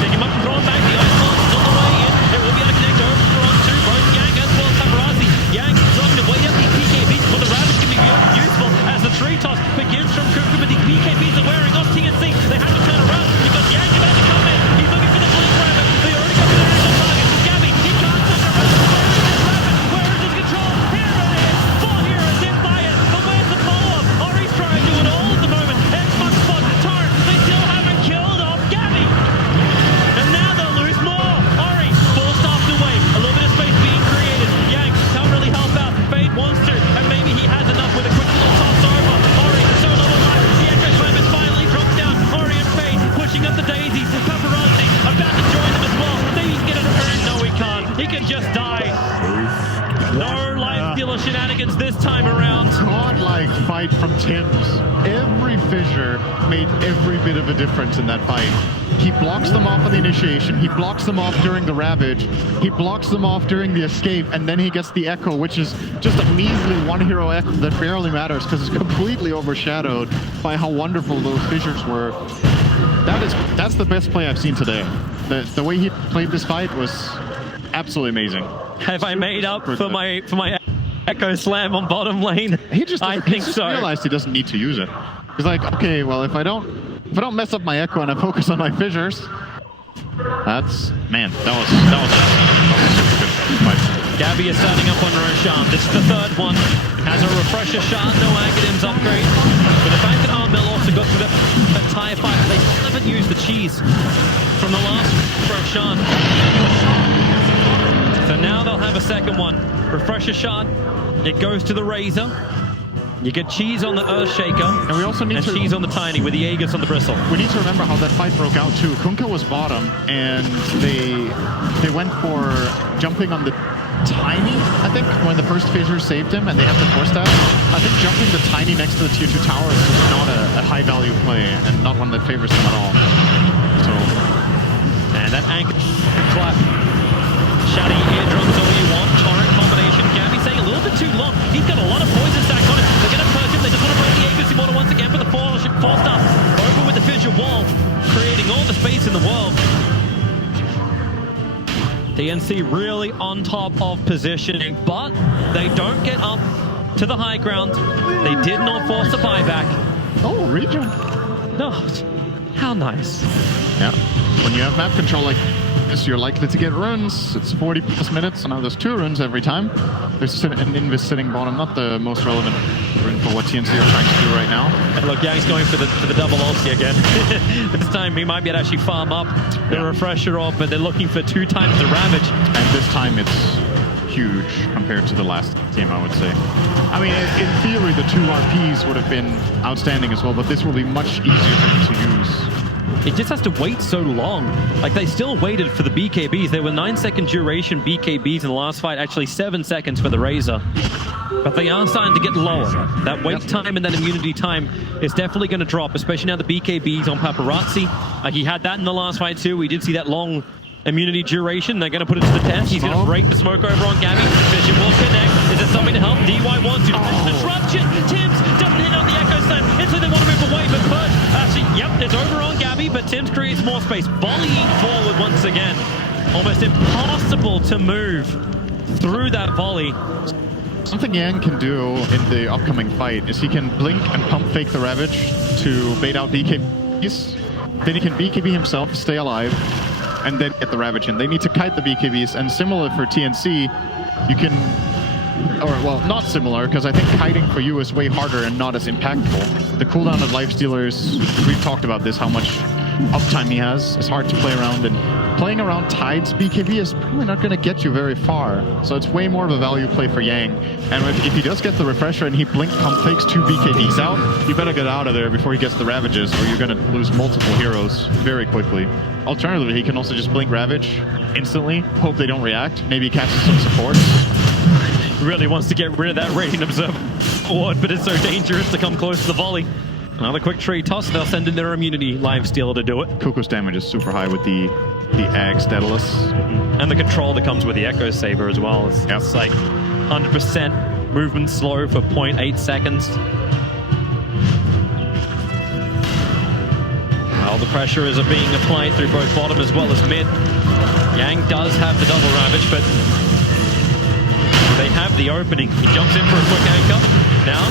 Take him up and throw him back. The ice ball is on the way in. It will be able to connect over on two. Both Yang as well as Paparazzi. Yang trying to wait up these BKBs, but the Ravage can be useful as the tree toss begins from Kuku, but these BKBs are wearing off TNC. They have to turn around because Yang about to come in. He's looking for the blink Rabbit. They already got the initial target. Gabby, he can't turn around. Where is his control? Here it is. 4 heroes in fire. But where's the follow-up? Ori's trying to do it all at the moment. X-Mark spot. Torrent. They still haven't killed off Gabby. And now they'll lose more. Ori, full staffed away. A little bit of space being created. Yang can't really help out. Fade wants to, and maybe he has enough with a quick little toss over. Ori, so low alive. The Echo Slam finally drops down. Ori and Fade pushing up the daisies. Paparazzi about to join them as well. Maybe he can get an earn. No, he can't. He can just die. No Lifestealer shenanigans this time around. Godlike fight from Tims. Every fissure made every bit of a difference in that fight. He blocks them off on the initiation, he blocks them off during the ravage, he blocks them off during the escape, and then he gets the echo, which is just a measly one hero echo that barely matters because it's completely overshadowed by how wonderful those fissures were. That's the best play I've seen today. The way he played this fight was absolutely amazing. Have I made up for my echo slam on bottom lane? He just so. realized he doesn't need to use it. He's like, okay, well, if I don't mess up my echo and I focus on my fissures, that was super good fight. Gabby is starting up on Roshan. This is the third one. Has a refresher shot, no Aghanim's upgrade. But the fact that Armel also got through that tire fight, they still haven't used the cheese from the last Roshan. So now they'll have a second one. Refresher shot, it goes to the Razor. You get cheese on the Earthshaker, and we also need cheese on the Tiny with the Aegis on the Bristle. We need to remember how that fight broke out too. Kunkka was bottom, and they went for jumping on the Tiny, I think, when the first fissure saved him, and they have the force stab. I think jumping the Tiny next to the tier 2 tower is just not a high value play, and not one that favors them at all. So, and that anchor clap. Shady eardrums all you want. Torrent combination. Gabby saying a little bit too long. He's got a lot of poison stack on him. They're going to purge him. They just want to break the Aegis Immortal once again for the 4-star. Over with the fissure wall, creating all the space in the world. TNC really on top of positioning, but they don't get up to the high ground. They did not force a buyback. Oh, regen. No, how nice. Yeah, when you have map control like this, you're likely to get runs. It's 40 plus minutes, and now there's 2 runs every time. There's an Invis sitting bottom, not the most relevant run for what TNC are trying to do right now. And look, Yang's going for the double ulti again. This time he might be able to actually farm up the refresher off, but they're looking for 2 times the ravage. And this time it's huge compared to the last game, I would say. I mean, in theory, the 2 RPs would have been outstanding as well, but this will be much easier for them to use. It just has to wait so long. Like, they still waited for the BKBs. There were 9-second duration BKBs in the last fight, actually 7 seconds for the Razor. But they are starting to get lower. That wait time and that immunity time is definitely going to drop, especially now the BKBs on Paparazzi. He had that in the last fight too. We did see that long immunity duration. They're going to put it to the test. He's going to break the smoke over on Gabby. Vici will connect. Is there something to help? DY wants to. Disruption! Tims doesn't hit on the Echo Slam. Instantly they want to move away, but Purge, actually, yep, it's over on Gabby, but Tims creates more space. Volleying forward once again. Almost impossible to move through that volley. Something Yang can do in the upcoming fight is he can blink and pump fake the Ravage to bait out BKBs. Then he can BKB himself, stay alive, and then get the Ravage in. They need to kite the BKBs, and similar for TNC, you can... Or, well, not similar, because I think kiting for you is way harder and not as impactful. The cooldown of Lifestealers, we've talked about this, how much uptime he has. It's hard to play around, and playing around Tide's BKB is probably not going to get you very far. So it's way more of a value play for Yang. And if he does get the refresher and he blink pump fakes 2 BKBs out, you better get out of there before he gets the Ravages, or you're going to lose multiple heroes very quickly. Alternatively, he can also just blink Ravage instantly, hope they don't react, maybe he catches some support. Really wants to get rid of that Radiant Observer forward, but it's so dangerous to come close to the volley. Another quick tree toss, they'll send in their immunity Lifestealer to do it. Kuko's damage is super high with the Ag Daedalus. And the control that comes with the Echo Saber as well. It's like 100% movement slow for 0.8 seconds. Well, the pressure is being applied through both bottom as well as mid. Yang does have the double Ravage, but they have the opening. He jumps in for a quick anchor. Now,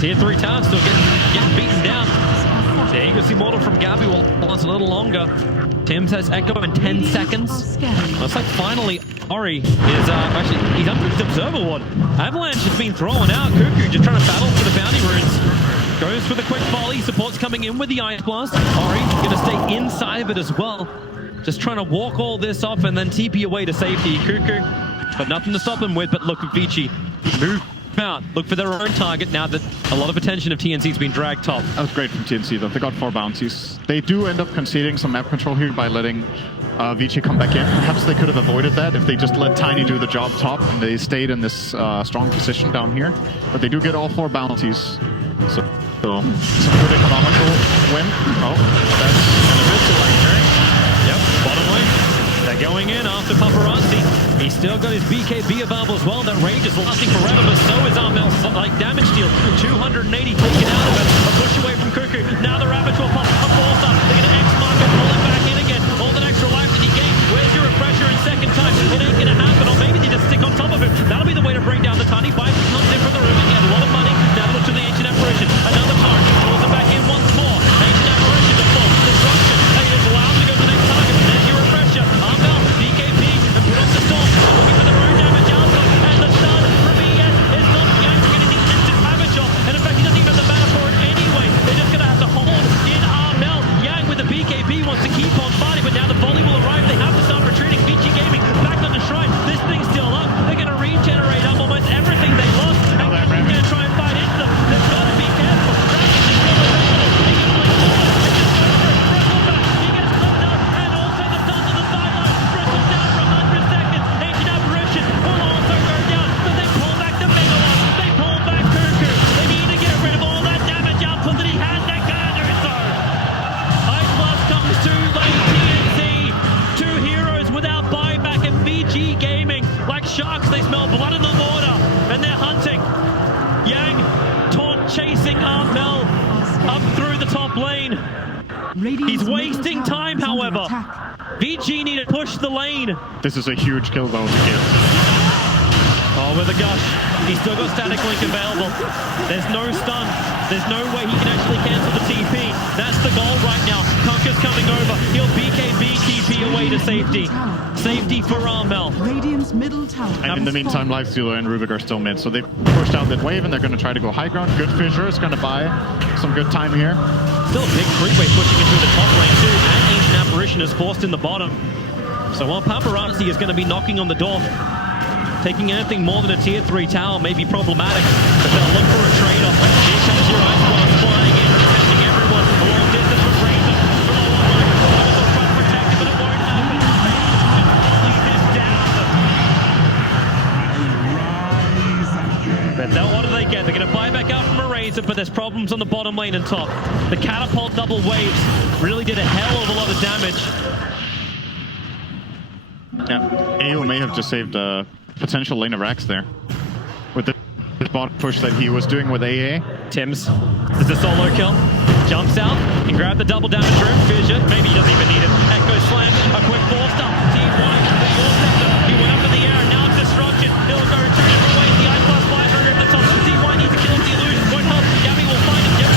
tier 3 tower still getting beaten down. The Aegis Immortal from Gabby will last a little longer. Tims has Echo in 10 seconds. Looks like finally Ori is actually, he's under his Observer Ward. Avalanche has been thrown out. Cuckoo just trying to battle for the bounty runes. Goes for the quick volley. Support's coming in with the Ice Blast. Ori going to stay inside of it as well. Just trying to walk all this off and then TP away to safety. Cuckoo, but nothing to stop him with. But look at Vici. Move out. Look for their own target now that a lot of attention of TNC's been dragged top. That was great from TNC though. They got 4 bounties. They do end up conceding some map control here by letting Vici come back in. Perhaps they could have avoided that if they just let Tiny do the job top and they stayed in this strong position down here. But they do get all 4 bounties. So So some good economical win. Oh, that's an abyssal line. Yep, bottom lane. They're going in after Paparazzi. He's still got his BKB available as well. That rage is lasting forever, but so is Armel. Like damage deal, 280 taken out of it. A push away from Cuckoo. Now the Ravage will pop a force up. They're going to X-Mark and pull it back in again. All that extra life that he gained. Where's your refresher in second time? It ain't going to happen. Or maybe they just stick on top of him. That'll be the way to bring down the tiny. Vici comes in from the room and get a lot of money. Now look to the Ancient Apparition. Another turn. Pulls it back in once more. Ancient Apparition to full destruction. Hey, it's allowed to go to the next target. There's your refresher. Armel, BKB, and put up the storm. Looking for their own damage outcome. And the stun from ES is not Yang getting the instant damage off. And in fact, he doesn't even have the mana for it anyway. They're just going to have to hold in Armel. Yang with the BKB wants to keep on fighting, but now the volley will arrive. They have to start retreating. Vici Gaming back on the shrine. This thing's still up. They're going to regenerate up almost everything they lost. And they're going to try and fight into them. They've got to be careful. Sharks, they smell blood in the water, and they're hunting. Yang, taunt chasing Armel up through the top lane. He's wasting time, however. Vici need to push the lane. This is a huge kill though to get. Oh, with a gush. He's still got static link available. There's no stun. There's no way he can actually cancel the TP. That's the goal right now. Conker's coming over. He'll BKB TP away to safety. Safety for Armel. Radiant's middle tower. And in the meantime, Lifestealer and Rubik are still mid, so they've pushed out that wave and they're going to try to go high ground. Good Fissure is going to buy some good time here. Still a big three-way pushing into the top lane too, and Ancient Apparition is forced in the bottom. So while Paparazzi is going to be knocking on the door, taking anything more than a tier 3 tower may be problematic, but they'll look for a trade-off. Here comes your Ice Blast flying in, protecting everyone. A long distance from Razor. From a long line, they'll try to protect him, but it won't happen. He's down. But now what do they get? They're going to buy back out from a Razor, but there's problems on the bottom lane and top. The catapult double waves really did a hell of a lot of damage. Yeah, AO may have just saved a potential lane of racks there with the bot push that he was doing with AA. Tims, this is a solo kill. Jumps out and grab the double damage room. Fissure, maybe he doesn't even need it. Echo slam, a quick force stop. Team 1, the Your Sector. He went up in the air and now it's destruction. He'll go two different ways. The Ice Blast flies right over the top. Team 1 needs to kill him. The illusion won't help. Gabby will find him.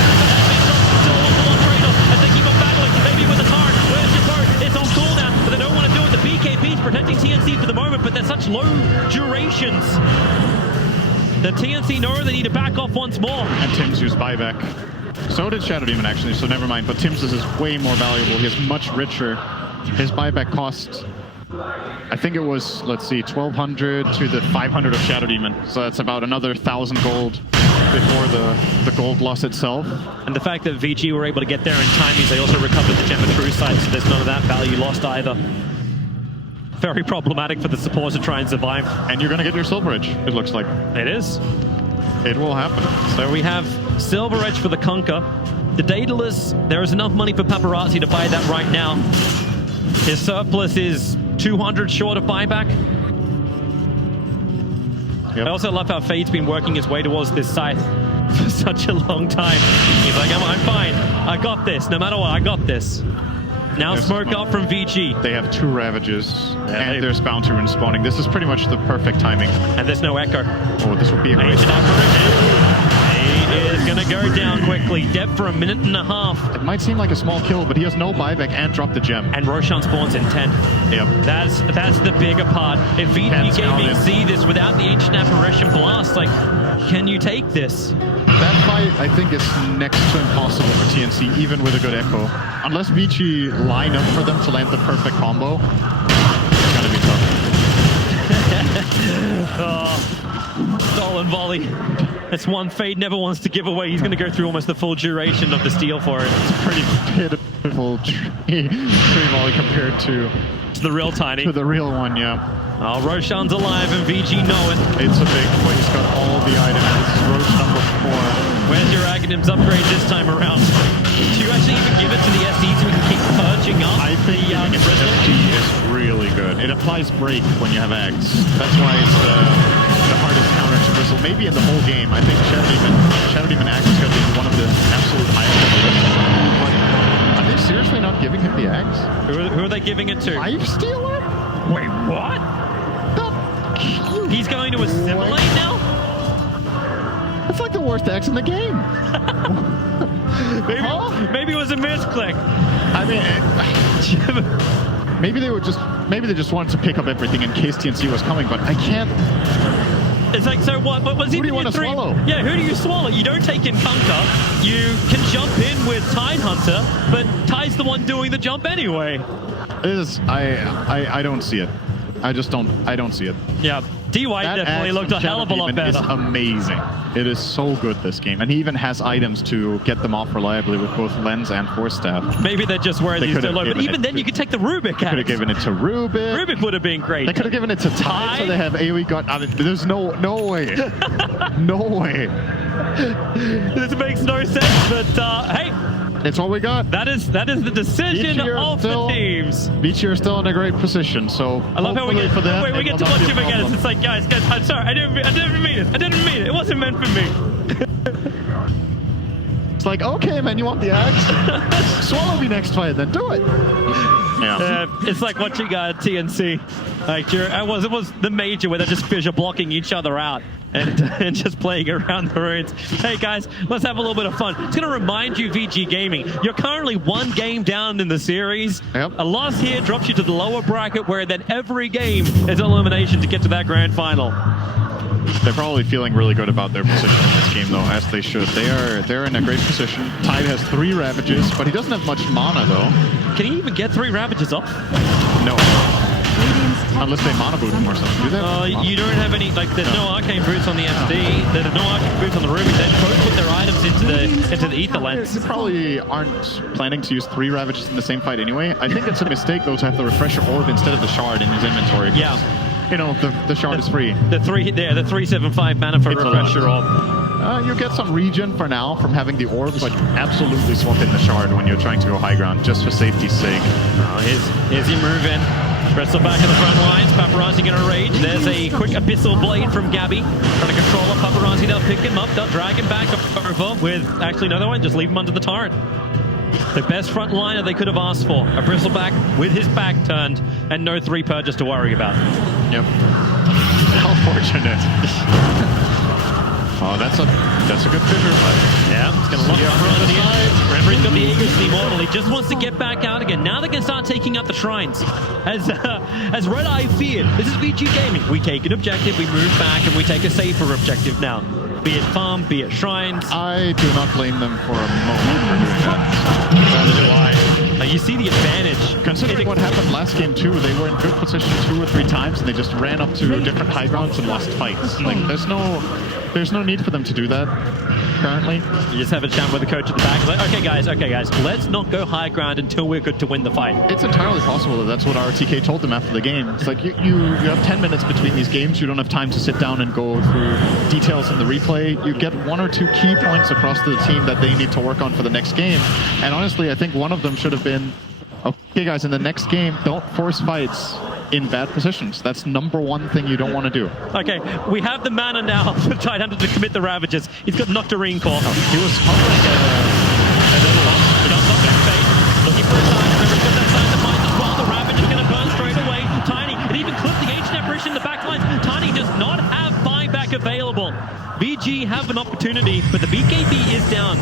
Still a full-on trade-off as they keep on battling. Maybe with the turret. Where's your turret? It's on cooldown, but they don't want to do it. The BKB's protecting TNC for the moment, but they're such low durations. The TNC know they need to back off once more. And Tims used buyback. So did Shadow Demon actually, so never mind. But Tims is way more valuable. He is much richer. His buyback cost, I think it was, let's see, 1,200 to the 500 of Shadow Demon. So that's about another 1,000 gold before the gold loss itself. And the fact that Vici were able to get there in time means they also recovered the Gem of True Sight, so there's none of that value lost either. Very problematic for the support to try and survive. And you're going to get your Silver Edge, it looks like. It is. It will happen. So we have Silver Edge for the Conker. The Daedalus, there is enough money for Paparazzi to buy that right now. His surplus is 200 short of buyback. Yep. I also love how Fade's been working his way towards this scythe for such a long time. He's like, I'm fine. I got this. No matter what, I got this. Now there's smoke up from Vici. They have 2 Ravages, and there's Bounty Rune spawning. This is pretty much the perfect timing. And there's no Echo. Oh, this would be a great Ancient Apparition. He is going to go down quickly. Dead for a minute and a half. It might seem like a small kill, but he has no buyback and dropped the gem. And Roshan spawns in 10. Yep. That's the bigger part. If Vici Gaming see this without the Ancient Apparition blast, like, can you take this? That fight, I think, is next to impossible for TNC, even with a good Echo. Unless Vici line up for them to land the perfect combo, it's gonna be tough. Oh, stolen volley. That's one Fade never wants to give away. He's going to go through almost the full duration of the steal for it. It's a pretty pitiful tree volley compared to to the real Tiny. To the real one, yeah. Oh, Roshan's alive and VG know it. It's a big boy. He's got all the items. This is Roche number 4. Where's your Aghanims upgrade this time around? Do you actually even give it to the SD so we can keep purging up? I think giving it to SD is really good. It applies break when you have Aghs. That's why it's the hardest counter to Bristle. Maybe in the whole game. I think Shadow Demon Aghs is going to be one of the absolute highest on the list. But are they seriously not giving him the Aghs? Who are they giving it to? Life Stealer? Wait, what? He's going to assimilate now? It's like the worst Aghs in the game. Maybe it was a misclick. I mean, maybe they just wanted to pick up everything in case TNC was coming, but I can't. It's like, so what? But was who do you want to swallow? Yeah, who do you swallow? You don't take in Kunkka. You can jump in with Tide Hunter, but Tide's the one doing the jump anyway. I don't see it. I don't see it. Yeah, DY definitely looked a hell of a lot better. It's amazing. It is so good, this game. And he even has items to get them off reliably with both Lens and Force Staff. Maybe they're just where these are low, but even then you could take the Rubik out. Could have given it to Rubik. Rubik would have been great. They could have given it to Tide, so they have AoE gun. I mean, there's no way. No way. This makes no sense, but hey. It's what we got. That is the decision of the teams. Vici are still in a great position, so I love how we get for them. Wait, we get to watch him again. It's like, guys, I'm sorry. I didn't mean it. I didn't mean it. It wasn't meant for me. It's like, okay, man, you want the axe? Swallow me next fight, then do it. Yeah. It's like watching TNC. Like it was the major where they're just fissure blocking each other out and just playing around the ruins. Hey guys, let's have a little bit of fun. It's going to remind you, VG Gaming, you're currently one game down in the series. Yep. A loss here drops you to the lower bracket, where then every game is elimination to get to that grand final. They're probably feeling really good about their position in this game, though, as they should. They're in a great position. Tide has 3 Ravages, but he doesn't have much mana, though. Can he even get 3 Ravages off? No. Unless they mana boot him or something. Do they? You don't have any, like, there's no arcane boots on the SD. There's no arcane boots on the Rubik. They both put their items into the Ether Lens. They probably aren't planning to use 3 Ravages in the same fight anyway. I think it's a mistake, though, to have the Refresher Orb instead of the Shard in his inventory. Yeah. You know, the Shard is free. The 375 mana for Refresher Orb. You get some regen for now from having the Orb, but absolutely swap in the Shard when you're trying to go high ground, just for safety's sake. Here's your move in. Bristle back in the front lines. Paparazzi going to rage. There's a quick Abyssal Blade from Gabby. Trying to control a Paparazzi. They'll pick him up. They'll drag him back over with... Actually, no, they won't. Just leave him under the turret. The best front liner they could have asked for. A Bristleback with his back turned and no 3 purges to worry about. Yep. How fortunate. Oh, that's a good figure, but yeah, it's going to lock up on the end. Remember, he's got the Eagles Immortal. He just wants to get back out again. Now they can start taking out the shrines. As Red Eye feared, this is VG Gaming. We take an objective, we move back, and we take a safer objective now. Be it farm, be it shrines. I do not blame them for a moment for doing that. Neither do I. You see the advantage. Considering what happened last game too, they were in good position 2 or 3 times, and they just ran up to different high grounds and lost fights. Like, there's no need for them to do that currently. You just have a chat with the coach at the back. Like, okay guys, let's not go high ground until we're good to win the fight. It's entirely possible that that's what RTK told them after the game. It's like, you have 10 minutes between these games. You don't have time to sit down and go through details in the replay. You get 1 or 2 key points across to the team that they need to work on for the next game. And honestly, I think one of them should have been, okay guys, in the next game, don't force fights in bad positions. That's #1 thing you don't want to do. Okay, we have the mana now for Tide Hunter to commit the Ravages. He's got Nocturine Core. He was hovering a little lost. He does not get fate. Looking for a sign. Remember, he's got that sign to find as well. The Ravage is going to burn straight away. Tiny, it even clipped the Ancient Apparition in the back lines. Tiny does not have buyback available. VG have an opportunity, but the BKB is down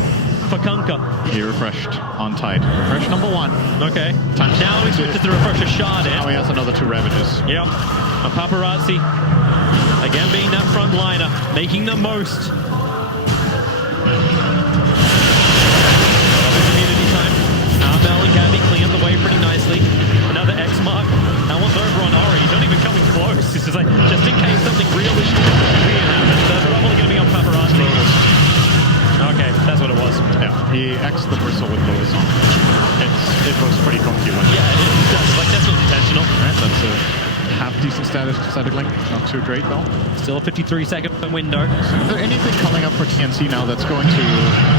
for Kunkka. He refreshed on Tide. Refresh #1. Okay. Now he switches to Refresher Shard in. Now he has another 2 Ravages. Yep. A Paparazzi, again being that front liner, making the most. Community time. Mel and Gabby clean up the way pretty nicely. Another X mark. That one's over on Ori. He's not even coming close. It's just like, just in case something really weird happens, they're probably going to be on Paparazzi. Okay, that's what it was. Yeah, he X'd the Bristle with Lotus on. It was pretty funky one. Yeah, it does. Like, that's not intentional. Right? That's a half-decent static link. Not too great, though. Still a 53-second window. Is there anything coming up for TNC now that's going to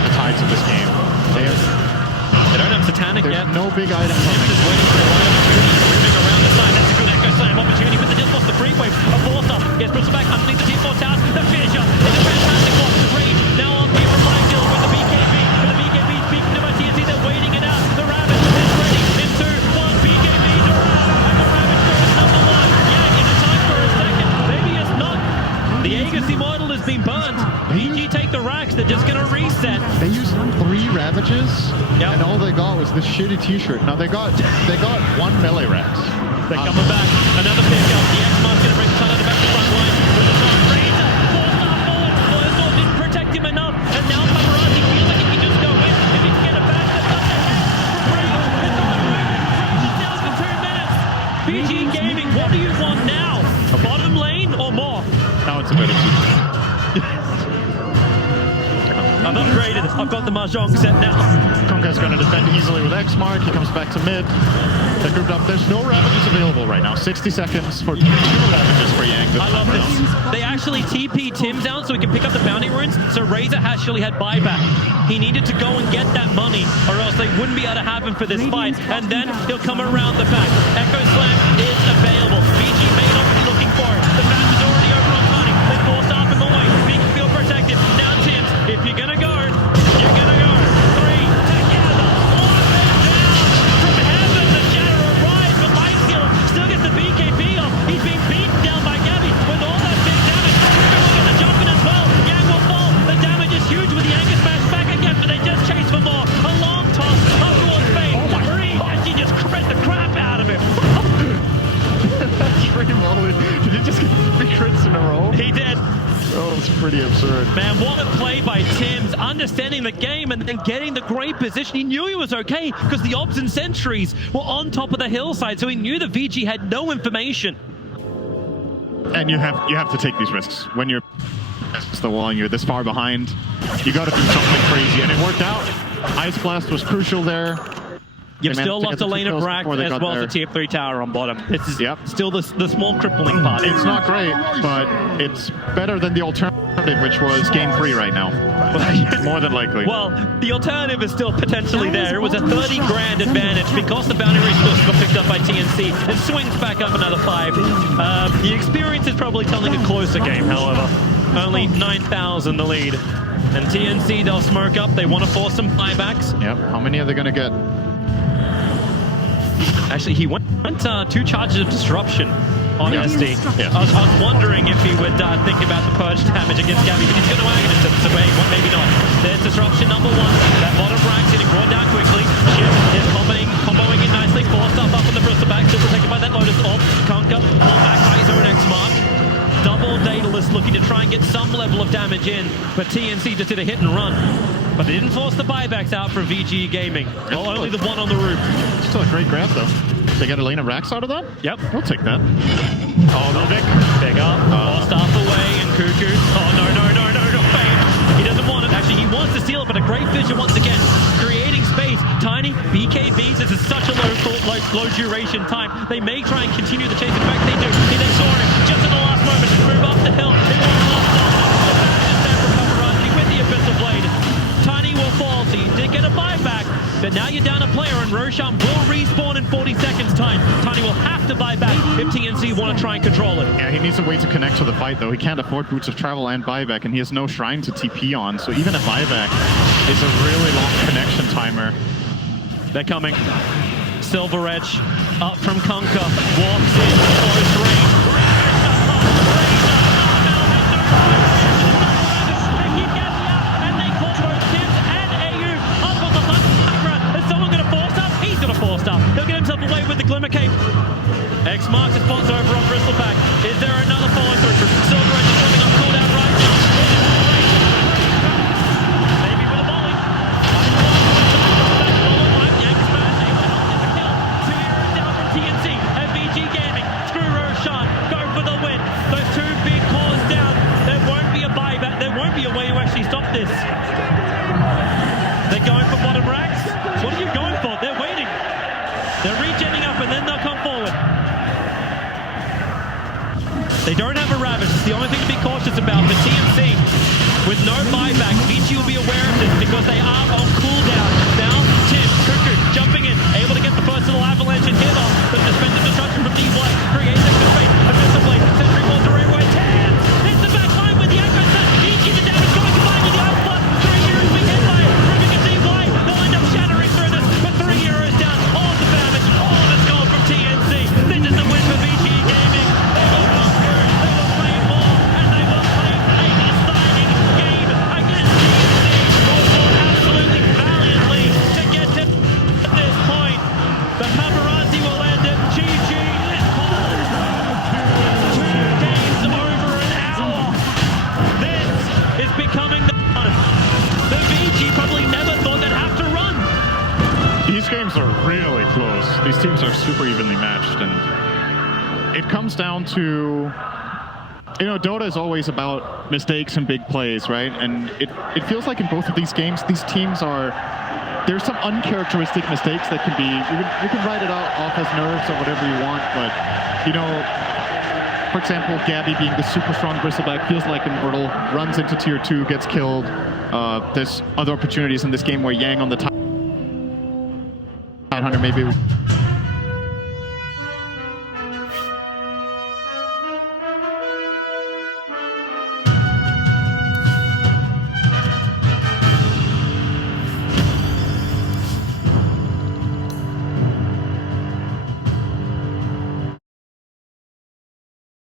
the tides of this game? They don't have Satanic There's yet. no big item Tim's coming. is waiting for the right opportunity. Moving around the side. That's a good Echo Slam opportunity, but they just lost the free wave. A force-up. Gets Bristol back underneath the T4 towers. The finisher is a fantastic block. Rage now on P from Linekill with the BKB. But the BKB speaking to my TNC. They're waiting it out. The Ravage is ready. In 2, 1. BKBs are out. And the Ravage goes number 1. Yeah, is it time for a second? Maybe it's not. The Agassi model has been burnt. VG take the racks. They're just going to reset. They used 3 Ravages, Yep. and all they got was this shitty T-shirt. Now they got 1 melee Rax. They're coming back. Another pickup. The X-Mark's going to bring Tunnel back to front line. With a shot. Razor. 4-star forward. Boyasol didn't protect him enough. And now Paparazzi feels like he can just go in. If he can get a back, that's up the head. It's down for 2 minutes. VG Gaming, what do you want now? A bottom lane or more? Now it's a bit of I've upgraded. I've got the Mahjong set now. Konka's going to defend easily with X-Mark. He comes back to mid. They're grouped up. There's no Ravages available right now. 60 seconds for 2 Ravages for Yang. I love this. They actually TP Tim's out so he can pick up the bounty runes. So Razor actually had buyback. He needed to go and get that money or else they wouldn't be able to have him for this fight. And then he'll come around the back. Echo Slam is available. VG may not be looking for it. The match is already over on Tiny. They forced off him away. Being feel protected. Now Tim's, if you're going to go, you're going to go. 3 together. All down. From heaven, the shadow arrives. But Lightskiller still gets the BKB off. He's being beaten down by Gabby with all that big damage. We're going to jump in as well. Yang will fall. The damage is huge with the Anchor Smash back again, but they just chase for more. A long toss up towards Faye. And she just crit the crap out of him. That's pretty molly. Did he just get 3 crits in a row? He did. Oh, it's pretty absurd. Man, what a play by Tim's, understanding the game and then getting the great position. He knew he was okay because the Obs and Sentries were on top of the hillside, so he knew the VG had no information. And you have to take these risks. When you're against the wall and you're this far behind, you got to do something crazy. And it worked out. Ice Blast was crucial there. You've still lost a lane of rack as well as the tier 3 tower on bottom. This is still the small crippling part. It's not great, but it's better than the alternative, which was game 3 right now. More than likely. Well, the alternative is still potentially there. It was a 30 grand advantage because the bounty resource got picked up by TNC. It swings back up another 5. The experience is probably telling a closer game, however. Only 9,000 the lead. And TNC, they'll smoke up. They want to force some buybacks. Yep. How many are they going to get? Actually, he went 2 charges of disruption on SD. Yes. I was wondering if he would think about the purge damage against Gabby, but he's going to wagon it, so maybe not. There's disruption number 1. That bottom rank's getting brought down quickly. Chip is comboing in nicely. Forced up on the Bristol back, still protected by that Lotus Orb. Conker pulled back by his own X-Mark. Double Daedalus looking to try and get some level of damage in, but TNC just did a hit and run. But they didn't force the buybacks out from VG Gaming. Well, only the one on the roof. Still a great grab, though. They got a lane of racks out of that? Yep. We'll take that. Oh, Novik. Big up. Forced off away, and Cuckoo. Oh, no. Fame. He doesn't want it. Actually, he wants to steal it, but a great vision once again. Creating space. Tiny BKBs. This is such a low duration time. They may try and continue the chase. In fact, they do. They saw him just at the last moment. Move up the hill. They want to lost there from Paparazzi with the Abyssal Blade. Tiny will fall, so you did get a buyback, but now you're down a player, and Roshan will respawn in 40 seconds time. Tiny will have to buy back if TNC want to try and control it. Yeah, he needs a way to connect to the fight, though. He can't afford Boots of Travel and buyback, and he has no shrine to TP on, so even a buyback is a really long connection timer. They're coming. Silver Edge up from Conker, walks in, close range. He'll get himself away with the Glimmer Cape. X marks his spots over on Bristleback. Is there another follow through? Silver Edge is coming up cooldown right now. Maybe with a volley. Yankees man able to help get the kill. 2 heroes down from TNC and VG Gaming. Screw Roshan. Go for the win. Those 2 big cores down. There won't be a buyback. There won't be a way to actually stop this. They're going for bottom racks. What are you going for? They're waiting. They're regenning up and then they'll come forward. They don't have a Ravage. It's the only thing to be cautious about. But TNC, with no buyback, Vici will be aware of this because they are on cooldown. Now, Tim, Cuckoo, jumping in, able to get the first little avalanche and hit on. But suspended destruction from D-Blood creates extra space. Offensively, Sentry wants to reaway. Tim hits the back line with the echo set. Vici, the damage going combined with the alpha. 3 heroes being hit by it. Ripping a D-Blood. They'll end up shattering through this. But 3 heroes down. All of the damage. All of it's gone from TNC. This is the win for Vici Gaming. They will conquer. They will play more. And they will play a deciding game against TNC. Who fought absolutely valiantly to get to this point. The paparazzi will end it. GG is called. 2 games over an hour. This is becoming the one. The Vici probably never thought they'd have to run. These games are really close. These teams are super evenly matched, and it comes down to, you know, Dota is always about mistakes and big plays, right? And it feels like in both of these games, these teams are, there's some uncharacteristic mistakes that can be, you can write it off as nerves or whatever you want, but, you know, for example, Gabby being the super strong bristleback feels like immortal, runs into tier 2, gets killed. There's other opportunities in this game where Yang on the top 900 maybe